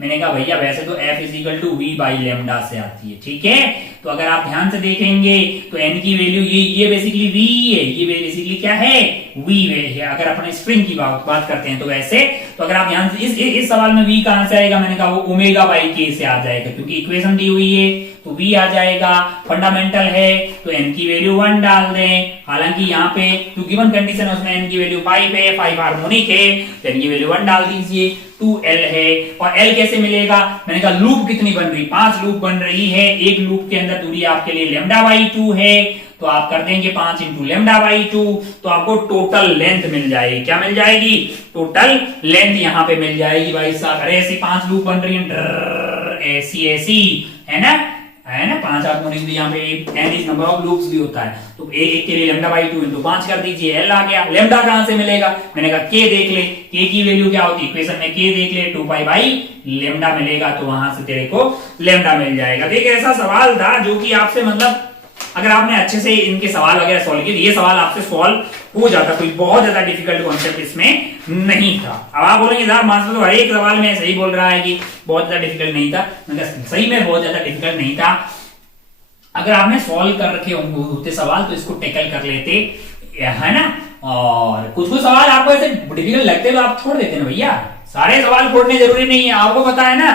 मैंने कहा भैया वैसे तो F = v/λ से आती है, ठीक है। तो अगर आप ध्यान से देखेंगे तो n की वैल्यू ये बेसिकली v है, ये बेसिकली क्या है? v है। अगर अपने स्ट्रिंग की बात करते हैं तो वैसे, तो अगर आप ध्यान से इस सवाल में v कहां से आएगा? मैंने कहा वो ω/k से आ जाएगा, क्योंकि इक्वेशन दी हुई है तो v आ जाएगा। फंडामेंटल है तो n की वैल्यू 1 डाल दें, हालांकि यहाँ पे जो गिवन कंडीशन है उसमें n की वैल्यू 5 है, 5 हार्मोनिक है, तो n की वैल्यू 1 डाल दीजिए। 2l है, और l कैसे मिलेगा? मैंने कहा लूप कितनी बन रही? 5 लूप बन रही है। एक लूप के अंदर दूरी आपके लिए λ/2 है, तो आप कर देंगे 5 इंटू λ/2, तो आपको टोटल लेंथ मिल जाएगी। क्या मिल जाएगी? टोटल लेंथ यहाँ पे मिल जाएगी भाई साहब। अरे ऐसी 5 लूप बन रही है, ऐसी है ना, है ना, 5 हार्मोनिक भी यहाँ पे n is number of loops भी होता है, तो एक के लिए लैम्डा बाई 2 इंटू 5 कर दीजिए, एल आ गया। लैम्डा कहां से मिलेगा, मैंने कहा के देख ले, के की वैल्यू क्या होती है इक्वेशन में, के देख ले 2 पाई बाई लैम्डा मिलेगा, तो वहां से तेरे को लैम्डा मिल जाएगा। तो एक ऐसा सवाल था जो कि आपसे मतलब अगर आपने अच्छे से इनके सवाल वगैरह सॉल्व किए, ये सवाल आपसे सॉल्व हो जाता, कोई बहुत ज्यादा डिफिकल्ट कॉन्सेप्ट इसमें नहीं था। अब आप बोलेंगे साहब मास्टर तो हर एक सवाल में सही बोल रहा है कि बहुत ज्यादा डिफिकल्ट नहीं था, मतलब सही में बहुत ज्यादा डिफिकल्ट नहीं था। अगर आपने सॉल्व कर रखे होते सवाल तो इसको टैकल कर लेते, है ना। और कुछ कुछ सवाल आपको ऐसे डिफिकल्ट लगते तो आप छोड़ देते ना भैया, सारे सवाल छोड़ने जरूरी नहीं है। आपको पता है ना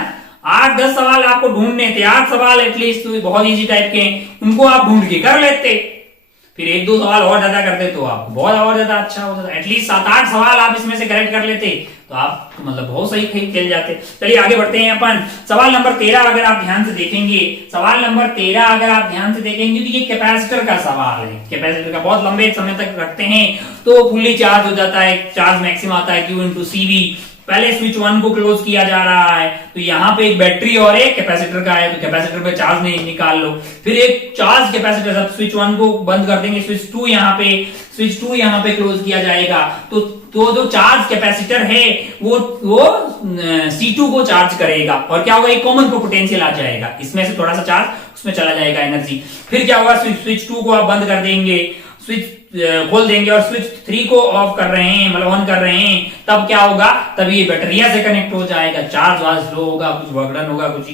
8-10 सवाल आपको ढूंढने थे, 8 सवाल एटलीस्ट बहुत इजी टाइप के, उनको आप ढूंढ के कर लेते, फिर 1-2 सवाल और ज्यादा करते तो आपको बहुत और ज्यादा अच्छा होता था। एटलीस्ट 7-8 सवाल आप इसमें से करेक्ट कर लेते तो आप मतलब बहुत सही खेल जाते। चलिए आगे बढ़ते हैं अपन। सवाल नंबर 13 अगर आप ध्यान से देखेंगे, सवाल नंबर 13 अगर आप ध्यान से देखेंगे तो ये कैपेसिटर का सवाल है। कैपेसिटर का बहुत लंबे समय तक रखते हैं तो फुल्ली चार्ज हो जाता है, चार्ज मैक्सिमम आता है Q इंटू CV। पहले स्विच 1 को क्लोज किया जा रहा है, तो यहाँ पे एक बैटरी और एक कैपेसिटर का है, तो कैपेसिटर पे चार्ज नहीं निकाल लो। फिर एक चार्ज कैपेसिटर, सब स्विच 1 को बंद कर देंगे, स्विच 2 यहाँ पे क्लोज किया जाएगा, तो जो चार्ज कैपेसिटर है वो C2 को चार्ज करेगा, और क्या होगा एक कॉमन पोटेंशियल आ जाएगा, इसमें से थोड़ा सा चार्ज उसमें चला जाएगा एनर्जी। फिर क्या होगा स्विच 2 को आप बंद कर देंगे, स्विच खोल देंगे और स्विच 3 को ऑफ कर रहे हैं, मतलब ऑन कर रहे हैं, तब क्या होगा, तब ये बैटरिया से कनेक्ट हो जाएगा, चार्ज वार्ज स्लो होगा, कुछ वर्क डन होगा, कुछ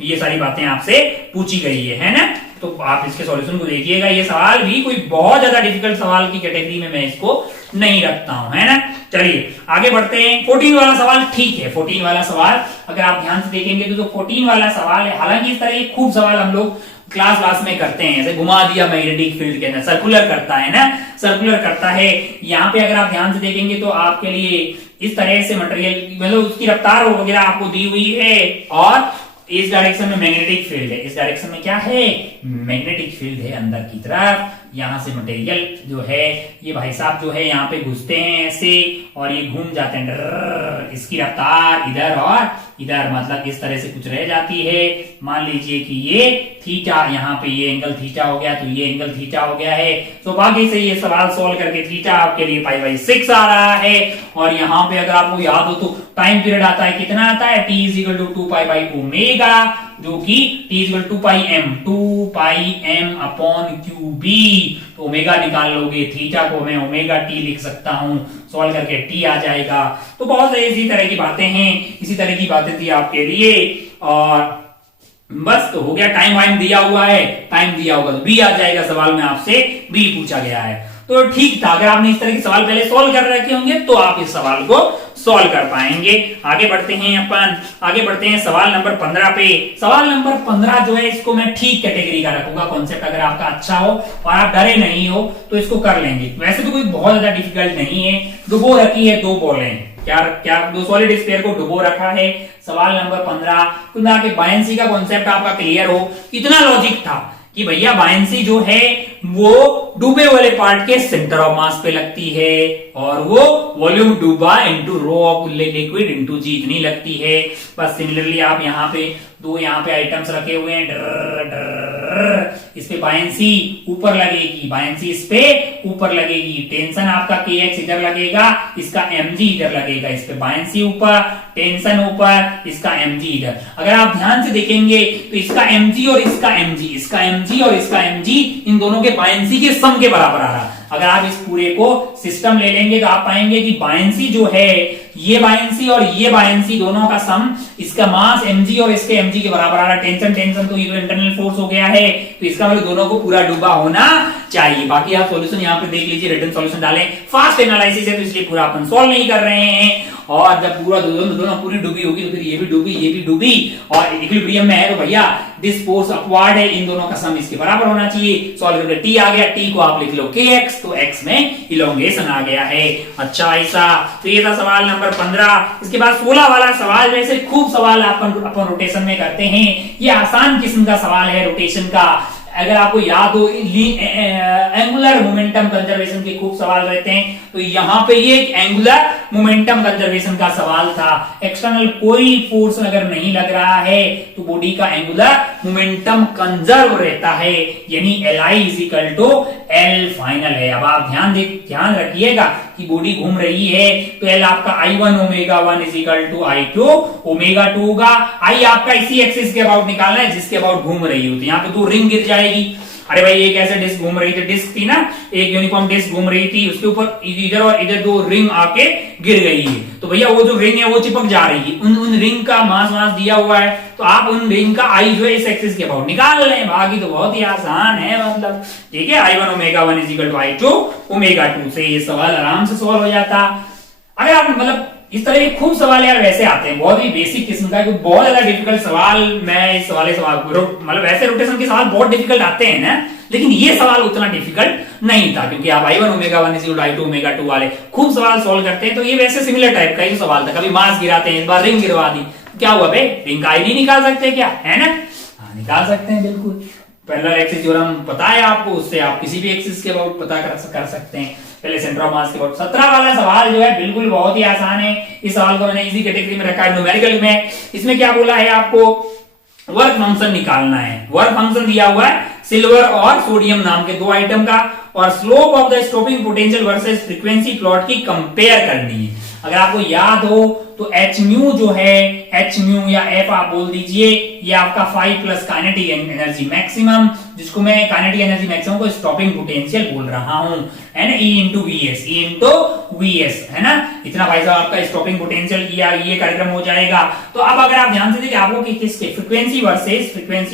ये सारी बातें आपसे पूछी गई है ना। तो आप इसके सॉल्यूशन को देखिएगा। ये सवाल भी कोई बहुत ज्यादा डिफिकल्ट सवाल की कैटेगरी में मैं इसको नहीं रखता हूं, है ना। चलिए आगे बढ़ते हैं। 14 वाला सवाल ठीक है, 14 वाला सवाल अगर आप ध्यान से देखेंगे तो जो 14 वाला सवाल है, हालांकि इस तरह के खूब सवाल हम लोग क्लास में करते हैं, जैसे घुमा दिया मैग्नेटिक फील्ड के अंदर, सर्कुलर करता है ना, सर्कुलर करता है। यहाँ पे अगर आप ध्यान से देखेंगे तो आपके लिए इस तरह से मटेरियल मतलब उसकी रफ्तार वगैरह आपको दी हुई है, और इस डायरेक्शन में मैग्नेटिक फील्ड है, इस डायरेक्शन में क्या है मैग्नेटिक फील्ड है अंदर की तरफ। यहाँ से मटेरियल जो है ये भाई साहब जो है यहाँ पे घुसते हैं ऐसे, और ये घूम जाते हैं, इसकी रफ्तार इधर और इधर मतलब इस तरह से कुछ रह जाती है। मान लीजिए कि ये थीटा, यहाँ पे ये एंगल थीटा हो गया, तो ये एंगल थीटा हो गया है। तो बाकी से ये सवाल सॉल्व करके थीटा आपके लिए π/6 आ रहा है, और यहाँ पे अगर आपको याद हो तो टाइम पीरियड आता है, कितना आता है t = 2π/ω, जो कि t = 2πm/qb। तो ओमेगा निकाल लोगे, थीटा को मैं ओमेगा टी लिख सकता हूं, सॉल्व करके टी आ जाएगा। तो बहुत इसी तरह की बातें हैं, इसी तरह की बातें थी आपके लिए, और बस तो हो गया। टाइम वाइम दिया हुआ है, टाइम दिया होगा तो बी आ जाएगा, सवाल में आपसे बी पूछा गया है, तो ठीक था। अगर आपने इस तरह के सवाल पहले सॉल्व कर रखे होंगे तो आप इस सवाल को सॉल्व कर पाएंगे। आगे बढ़ते हैं अपन, आगे बढ़ते हैं सवाल नंबर 15 पे। सवाल नंबर 15 जो है इसको मैं ठीक कैटेगरी का रखूंगा कॉन्सेप्ट, अगर आपका अच्छा हो और आप डरे नहीं हो तो इसको कर लेंगे। वैसे तो कोई बहुत ज्यादा डिफिकल्ट नहीं है। डुबो रखी है 2 बॉलें, क्या 2 सॉलिड स्फीयर को डुबो रखा है। सवाल नंबर 15 कुल मिला के बायंसी का कॉन्सेप्ट आपका क्लियर हो। इतना लॉजिक था कि भैया बायंसी जो है वो डूबे वाले पार्ट के सेंटर ऑफ मास पे लगती है, और वो वॉल्यूम डूबा into rho of liquid into g इतनी लगती है। बस सिमिलरली आप यहाँ पे 2 यहाँ पे आइटम्स रखे हुए हैं, डर डर, इस पे बायंसी ऊपर लगेगी, बायंसी इस पे ऊपर लगेगी, टेंशन आपका kx इधर लगेगा, इसका mg इधर लगेगा, इस पे बायंसी ऊपर, टेंशन ऊपर, इसका mg इधर। अगर आप ध्यान से देखेंगे तो इसका mg और इसका mg, इसका mg और इसका mg इन दोनों के बायंसी के सम के बराबर आ रहा है। अगर आप इस पूरे को सिस्टम ले लेंगे तो आप पाएंगे कि बायंसी जो है, ये बायंसी और ये बायंसी दोनों का सम, इसका मास mg और इसके mg के बराबर आ रहा है। टेंशन तो ये तो इंटरनल फोर्स हो गया है, तो इसका मतलब दोनों को पूरा डूबा होना चाहिए। बाकी आप सॉल्यूशन यहाँ पे देख लीजिए, रिटन सॉल्यूशन डालें, फास्ट एनालिसिस है तो इसलिए पूरा अपन सॉल्व नहीं कर रहे हैं। और जब पूरा दोनों पूरी डूबी होगी तो फिर ये भी डूबी और इक्विलिब्रियम में है तो भैया दिस फोर्स अपवर्ड है, इन दोनों का सम इसके बराबर होना चाहिए। सॉल्व करके टी आ गया, टी को आप लिख लो kx, तो x में इलोंगेशन आ गया है। अच्छा ऐसा, तो ये था सवाल नंबर 15। इसके बाद 16 वाला सवाल, वैसे खूब सवाल अपन रोटेशन में करते हैं, ये आसान किस्म का सवाल है रोटेशन का। अगर आपको याद हो एंगुलर मोमेंटम कंजर्वेशन के खूब सवाल रहते हैं, तो यहां पे ये एक एंगुलर मोमेंटम कंजर्वेशन का सवाल था। एक्सटर्नल कोई फोर्स अगर नहीं लग रहा है तो बॉडी का एंगुलर मोमेंटम कंजर्व रहता है, यानी Li is equal to L final है। अब आप ध्यान रखिएगा कि बॉडी घूम रही है तो L आपका I1 omega 1 is equal to I2 omega 2 होगा। I आपका इसी एक्सिस के अबाउट निकालना है जिसके अबाउट घूम रही हो, तो यहाँ पे दो रिंग गिर जाएगी। अरे भाई एक ऐसे डिस्क घूम रही थी, डिस्क थी ना, एक यूनिफॉर्म डिस्क घूम रही थी, उसके ऊपर इधर और इधर दो रिंग आके गिर गई है, तो भैया वो जो रिंग है वो चिपक जा रही है। उन रिंग का मास दिया हुआ है, तो आप उन रिंग का आई जो है इस एक्सिस के अबाउट निकाल लें, बाकी तो बहुत ही आसान है, मतलब ठीक है। I1 omega 1 is equal to I2 omega 2 से ये सवाल आराम से सॉल्व हो जाता। अगर आप मतलब इस तरह के खूब सवाल यार वैसे आते हैं, बहुत ही बेसिक किस्म का, बहुत ज्यादा डिफिकल्ट सवाल मैं इस सवाल मतलब वैसे रोटेशन के सवाल बहुत डिफिकल्ट आते हैं ना, लेकिन ये सवाल उतना डिफिकल्ट नहीं था, क्योंकि आप I1 omega 1 is equal to I2 omega 2 वाले खूब सवाल सॉल्व करते हैं, तो ये वैसे सिमिलर टाइप का ही सवाल था। कभी मास गिराते हैं, इस बार रिंग गिरवा दी, क्या हुआ बे, रिंग का आई नहीं निकाल सकते क्या, है ना? हाँ निकाल सकते हैं बिल्कुल। पैरेलल एक्सिस थ्योरम पता है आपको, उससे आप किसी भी एक्सिस के अबाउट पता कर सकते हैं। पहले सेंटर ऑफ मास के अबाउट 17 वाला सवाल जो है बिल्कुल बहुत ही आसान है। इस सवाल को मैंने इजी कैटेगरी में रखा है, न्यूमेरिकल में। इसमें क्या बोला है आपको, वर्क फंक्शन निकालना है। वर्क फंक्शन दिया हुआ है सिल्वर और सोडियम नाम के दो आइटम का, और slope of the stopping potential versus frequency plot की कंपेयर करनी है। अगर आपको याद हो तो एच म्यू जो है, एच म्यू या एफ आप बोल दीजिए, ये आपका 5 प्लस काइनेटिक एनर्जी मैक्सिमम, जिसको मैं काइनेटिक एनर्जी मैक्सिमम को स्टॉपिंग पोटेंशियल बोल रहा हूं, है ना, E इंटू वी एस, है ना। इतना भाई साहब आपका स्टॉपिंग पोटेंशियल ये कार्यक्रम हो जाएगा। तो अब अगर आप ध्यान से देखिए आपको किसके फ्रीक्वेंसी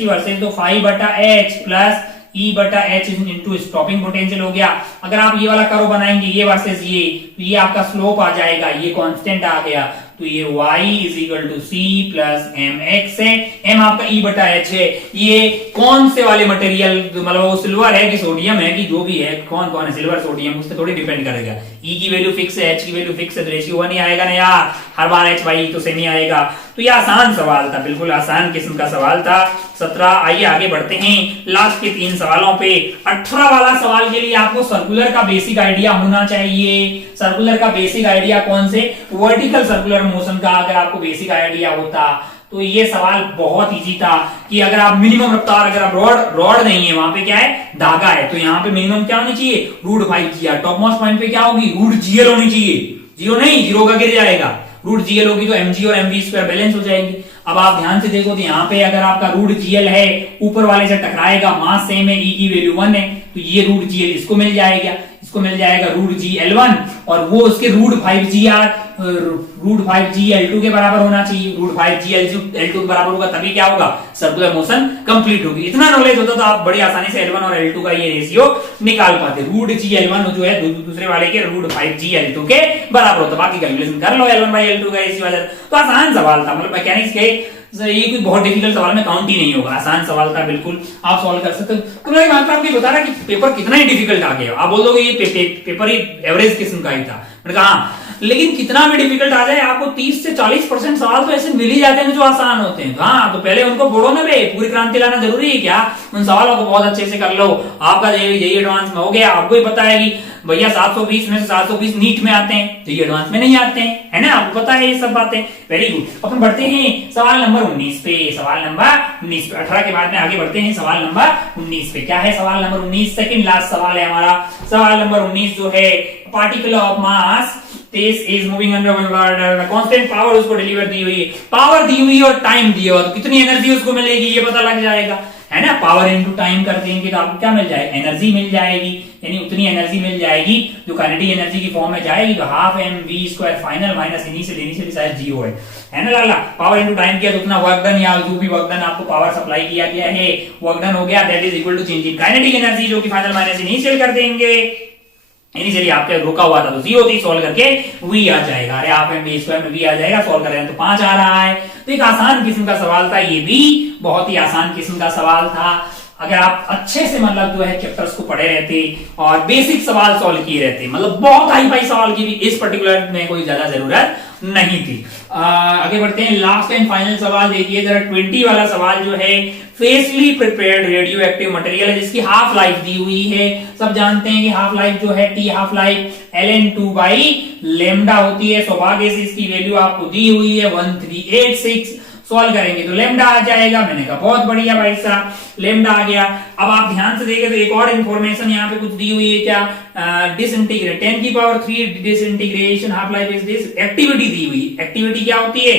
वर्सेस तो 5/h प्लस E बटा एच इंटू स्टॉपिंग पोटेंशियल हो गया। अगर आप ये वाला कर्व बनाएंगे, ये वर्सेस ये, तो ये आपका स्लोप आ जाएगा, ये कांस्टेंट आ गया, तो ये y is equal to C plus M X है। m आपका E बटा एच है। ये कौन से वाले मटेरियल, मतलब वो सिल्वर है कि सोडियम है कि जो भी है, कौन है सिल्वर सोडियम, उस पर थोड़ी डिपेंड करेगा। E की वैल्यू फिक्स है, h की वैल्यू फिक्स है, तो रेशियो 1 ही आएगा ना यार, हर बार h बाई तो सेम ही आएगा। तो ये आसान सवाल था, बिल्कुल आसान किस्म का सवाल था। 17। आइए आगे बढ़ते हैं लास्ट के 3 सवालों पे। 18 वाला सवाल के लिए आपको सर्कुलर का बेसिक आइडिया होना चाहिए। सर्कुलर का बेसिक आइडिया कौन से, वर्टिकल सर्कुलर मोशन का अगर आपको बेसिक आइडिया होता तो ये सवाल बहुत इजी था कि अगर आप मिनिमम रफ्तार, अगर आप रॉड नहीं है, वहां पे क्या है, धागा है, तो यहाँ पे मिनिमम क्या होनी चाहिए, √5 टॉप मोस्ट पॉइंट पे क्या होगी, √GL होनी चाहिए। जीरो नहीं, जीरो का गिर जाएगा, √GL होगी तो mg और mv स्क्वायर बैलेंस हो जाएंगे। अब आप ध्यान से देखो तो यहाँ पे अगर आपका √GL है, ऊपर वाले से टकराएगा, मास सेम है, E की वैल्यू 1 है, तो ये √GL इसको मिल जाएगा, √GL1, और वो उसके √5GL2 के बराबर होना चाहिए। √5GL2 के बराबर होगा तभी क्या होगा, सर्कुलर मोशन कंप्लीट होगी। इतना नॉलेज होता तो आप बड़ी आसानी से L1 और L2 का ये रेशियो निकाल पाते। √GL1 जो है दूसरे वाले के √5GL2 के बराबर होता। बाकी कैलकुलेशन कर लो L1/L2 का रेशियो आ जाता। तो आसान सवाल था, मतलब मैकेनिक्स के ये कोई बहुत डिफिकल्ट सवाल में काउंट ही नहीं होगा, आसान सवाल था, बिल्कुल आप सॉल्व कर सकते हो। तो मैं मात्र आपको बता रहा कि पेपर कितना ही डिफिकल्ट आ गया। आप बोल दोगे ये पेपर ही एवरेज किस्म का ही था, मैंने कहा हाँ, लेकिन कितना भी डिफिकल्ट आ जाए आपको 30 से 40% सवाल तो ऐसे मिल ही जाते हैं जो आसान होते हैं। हाँ, तो पहले उनको बोलो ना बे, पूरी क्रांति लाना जरूरी है क्या, उन सवालों को बहुत अच्छे से कर लो। आपका यही एडवांस में हो गया, आपको ही पता है कि भैया 720 में से 720 नीट में आते हैं, तो ये एडवांस में नहीं आते हैं, है ना, आपको पता है ये सब बातें। Very good. अपन बढ़ते हैं सवाल नंबर 19 पे। 18 के बाद में आगे बढ़ते हैं सवाल नंबर 19 पे। क्या है सवाल नंबर 19, सेकंड लास्ट सवाल है हमारा। सवाल नंबर 19 जो है, particle of mass this is moving under constant power उसको डिलीवर दी हुई है, पावर दी हुई और टाइम दिया हुआ, तो कितनी एनर्जी उसको मिलेगी ये पता लग जाएगा, है ना। पावर इनटू टाइम कर देंगे तो आपको क्या मिल जाएगा, एनर्जी मिल जाएगी, यानी उतनी एनर्जी मिल जाएगी जो काइनेटिक एनर्जी की फॉर्म में जाएगी, तो ½ mv² फाइनल माइनस इनिशियली शायद 0 है ना लाला। पावर इनटू टाइम किया तो उतना वर्क डन, या जो भी वर्क डन आपको पावर सप्लाई किया गया है वर्क डन हो गया, that is equal to change in kinetic energy, जो कि फाइनल माइनस इनिशियल कर देंगे। इनिशियली आपके रुका हुआ था तो 0 थी, सॉल्व करके v आ जाएगा, अरे ½ mv² में v आ जाएगा, सॉल्व कर रहे हैं तो 5 आ रहा है। तो एक आसान किस्म का सवाल था, ये भी बहुत ही आसान किस्म का सवाल था। अगर आप अच्छे से मतलब जो है चैप्टर्स को पढ़े रहते और बेसिक सवाल सॉल्व किए रहते, मतलब बहुत हाई फाई सवाल की भी इस पर्टिकुलर में कोई ज्यादा जरूरत नहीं थी। आगे बढ़ते हैं, लास्ट एंड फाइनल सवाल देखिए जरा, 20 वाला सवाल जो है, फेसली प्रिपेयर्ड रेडियो एक्टिव मटेरियल है जिसकी हाफ लाइफ दी हुई है। सब जानते हैं कि हाफ लाइफ जो है टी हाफ लाइफ ln2/λ होती है। सौभाग्य से इसकी वैल्यू आपको दी हुई है 1386। सॉल्व करेंगे तो लेमडा आ जाएगा। मैंने कहा बहुत बढ़िया भाई साहब, लेमडा आ गया। अब आप ध्यान से देखें तो एक और इंफॉर्मेशन यहाँ पे कुछ दी हुई है, क्या, disintegrate 10⁻³ disintegration half life is this, activity दी हुई। एक्टिविटी क्या होती है,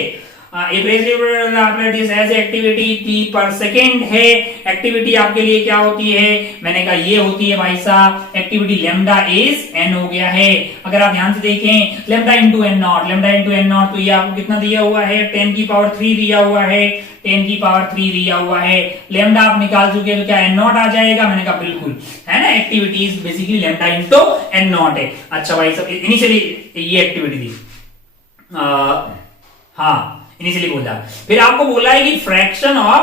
एक्टिविटी टी पर सेकेंड है। एक्टिविटी आपके लिए क्या होती है, मैंने कहा ये होती है भाई साहब एक्टिविटी लेमडा इज एन हो गया है। अगर आप ध्यान से देखें lambda into N nought, lambda into N nought, तो ये आपको कितना दिया हुआ है, 10⁻³ दिया हुआ है, 10⁻³ दिया हुआ है। लेमडा आप निकाल चुके तो क्या एन नॉट आ जाएगा, मैंने कहा बिल्कुल है ना, activity is basically lambda into N nought है। अच्छा भाई साहब इनिशियली ये एक्टिविटी थी, हाँ इनिशियली बोला। फिर आपको बोला है कि फ्रैक्शन ऑफ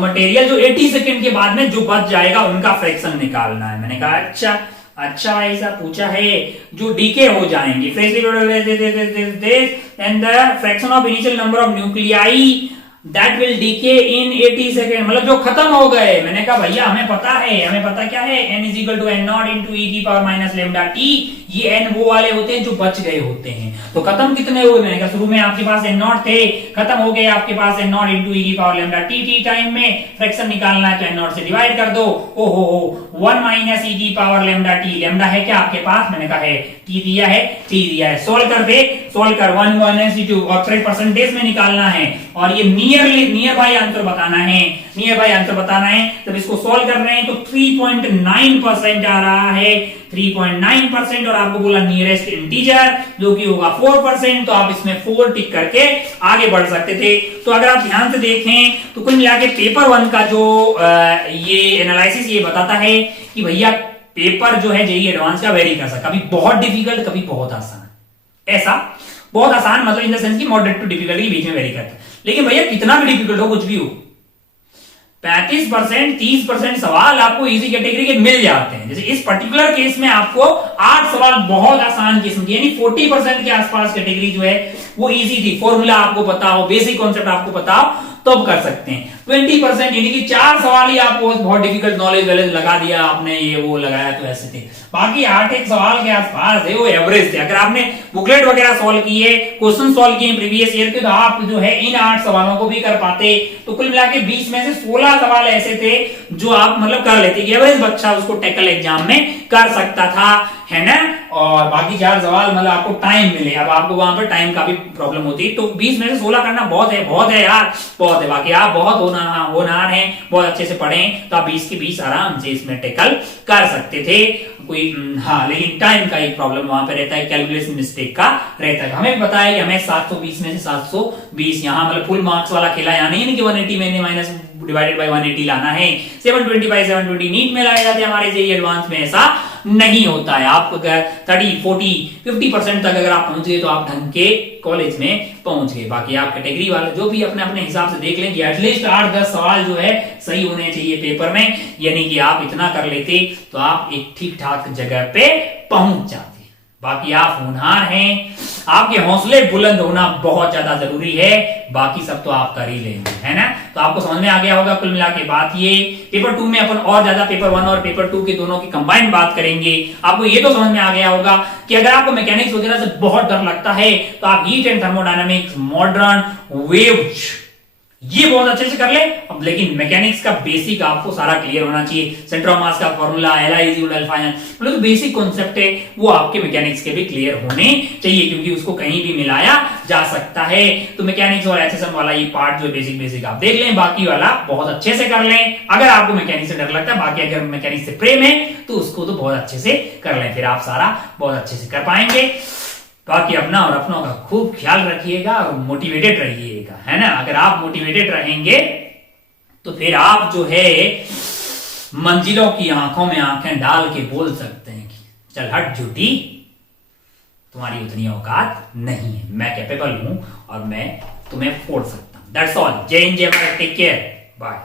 मटेरियल जो 80 सेकंड के बाद में जो बच जाएगा उनका फ्रैक्शन निकालना है। मैंने कहा अच्छा भाई साहब पूछा है जो डीके हो जाएंगे, and the fraction of initial number of nuclei that will decay in 80 second, मतलब जो खत्म हो गए। मैंने कहा भैया हमें पता क्या है, n = n0 × e⁻⁻λt। ये n वो वाले होते हैं जो बच गए होते हैं। तो खत्म कितने हुए, मैंने कहा शुरू में आपके पास n0 थे, खत्म हो गए आपके पास n0 × e⁻λt। टाइम में फ्रैक्शन निकालना है तो n0 से डिवाइड कर दो। ओहो 1 - e⁻λt, लेमडा है क्या आपके पास, मैंने कहा है, t दिया है। सोल्व कर दे, सोल्व कर 1 और फिर परसेंटेज में निकालना है और ये नियर बाय आंसर बताना है। जब इसको सॉल्व कर रहे हैं तो 3.9% आ रहा है, 3.9%, और आपको बोला नियरेस्ट इंटीजर जो कि होगा 4%, तो आप इसमें 4 टिक करके आगे बढ़ सकते थे। तो अगर आप ध्यान से देखें तो कुल मिला के पेपर 1 का जो ये एनालिसिस ये बताता है कि भैया पेपर जो है जेईई एडवांस का वेरी कर सकता, कभी बहुत डिफिकल्ट कभी बहुत आसान। ऐसा बहुत आसान मतलब इन द सेंस की मॉडरेट टू डिफिकल्ट के बीच में वेरी करता है। लेकिन भैया कितना भी डिफिकल्ट हो, कुछ भी हो, 35% 30% सवाल आपको इजी कैटेगरी के मिल जाते हैं। जैसे इस पर्टिकुलर केस में आपको 8 सवाल बहुत आसान किस्म के, यानी 40% के आसपास कैटेगरी जो है वो इजी थी। फॉर्मूला आपको पता हो, बेसिक कॉन्सेप्ट आपको पता हो तो अब कर सकते हैं। 20% यानी कि 4 सवाल ही आपको बहुत डिफिकल्ट नॉलेज वैलेज लगा दिया आपने, ये वो लगाया तो ऐसे थे। बाकी 8 सवाल के आसपास है वो एवरेज थे। अगर आपने बुकलेट वगैरह सॉल्व किए, क्वेश्चन सॉल्व किए प्रीवियस ईयर के, तो आप जो है इन 8 सवालों को भी कर पाते। तो कुल मिला के 20 में से 16 सवाल ऐसे थे जो आप मतलब कर लेते कि एवरेज बच्चा उसको टैकल एग्जाम में कर सकता था, है ना। और बाकी 4 सवाल मतलब आपको टाइम मिले, अब आपको वहां पर टाइम का भी प्रॉब्लम होती है। तो 20 में से 16 करना बहुत है यार, बहुत है। बाकी आप बहुत होनहार हैं, बहुत अच्छे से पढ़ें तो आप 20 के 20 आराम से इसमें टैकल कर सकते थे कोई। हाँ लेकिन टाइम का एक प्रॉब्लम वहां पे रहता है, कैलकुलेशन मिस्टेक का रहता है। हमें पता है कि हमें 720 में से 720 यहाँ मतलब फुल मार्क्स वाला खेला, यहाँ नहीं है कि 180 में माइनस डिवाइडेड बाय 180 लाना है। 720/720 नीट में लाए जाते हैं हमारे जेईई एडवांस में, ऐसा नहीं होता है। आप अगर 30, 40, 50% तक अगर आप पहुंच गए तो आप ढंग के कॉलेज में पहुंच गए। बाकी आप कैटेगरी वाले जो भी अपने अपने हिसाब से देख लें कि एटलीस्ट 8-10 सवाल जो है सही होने चाहिए पेपर में, यानी कि आप इतना कर लेते तो आप एक ठीक ठाक जगह पे पहुंच जाते। बाकी आप होनहार हैं, आपके हौसले बुलंद होना बहुत ज्यादा जरूरी है, बाकी सब तो आप कर ही लेंगे, है ना। तो आपको समझ में आ गया होगा कुल मिला के बात ये। पेपर 2 में अपन और ज्यादा पेपर 1 और पेपर 2 के दोनों की कंबाइंड बात करेंगे। आपको ये तो समझ में आ गया होगा कि अगर आपको मैकेनिक्स वगैरह से बहुत डर लगता है तो आप heat and thermodynamics, modern, waves ये बहुत अच्छे से कर ले। अब लेकिन मैकेनिक्स का बेसिक आपको सारा क्लियर होना चाहिए। सेंटर ऑफ मास का फॉर्मूला, मतलब तो बेसिक कॉन्सेप्ट है वो आपके मैकेनिक्स के भी क्लियर होने चाहिए, क्योंकि उसको कहीं भी मिलाया जा सकता है। तो मैकेनिक्स और एचएसएम वाला ये पार्ट जो बेसिक आप देख लें, बाकी वाला बहुत अच्छे से कर लें। अगर आपको मैकेनिक्स से डर लगता है, बाकी अगर मैकेनिक्स से प्रेम है तो उसको तो बहुत अच्छे से कर लें, फिर आप सारा बहुत अच्छे से कर पाएंगे। बाकी अपना और अपनों का खूब ख्याल रखिएगा और मोटिवेटेड रहिएगा, है ना। अगर आप मोटिवेटेड रहेंगे तो फिर आप जो है मंजिलों की आंखों में आंखें डाल के बोल सकते हैं कि चल हट झूठी, तुम्हारी उतनी औकात नहीं है, मैं कैपेबल हूं और मैं तुम्हें फोड़ सकता हूं। That's all. जय हिंद, जय भारत, टेक केयर, बाय।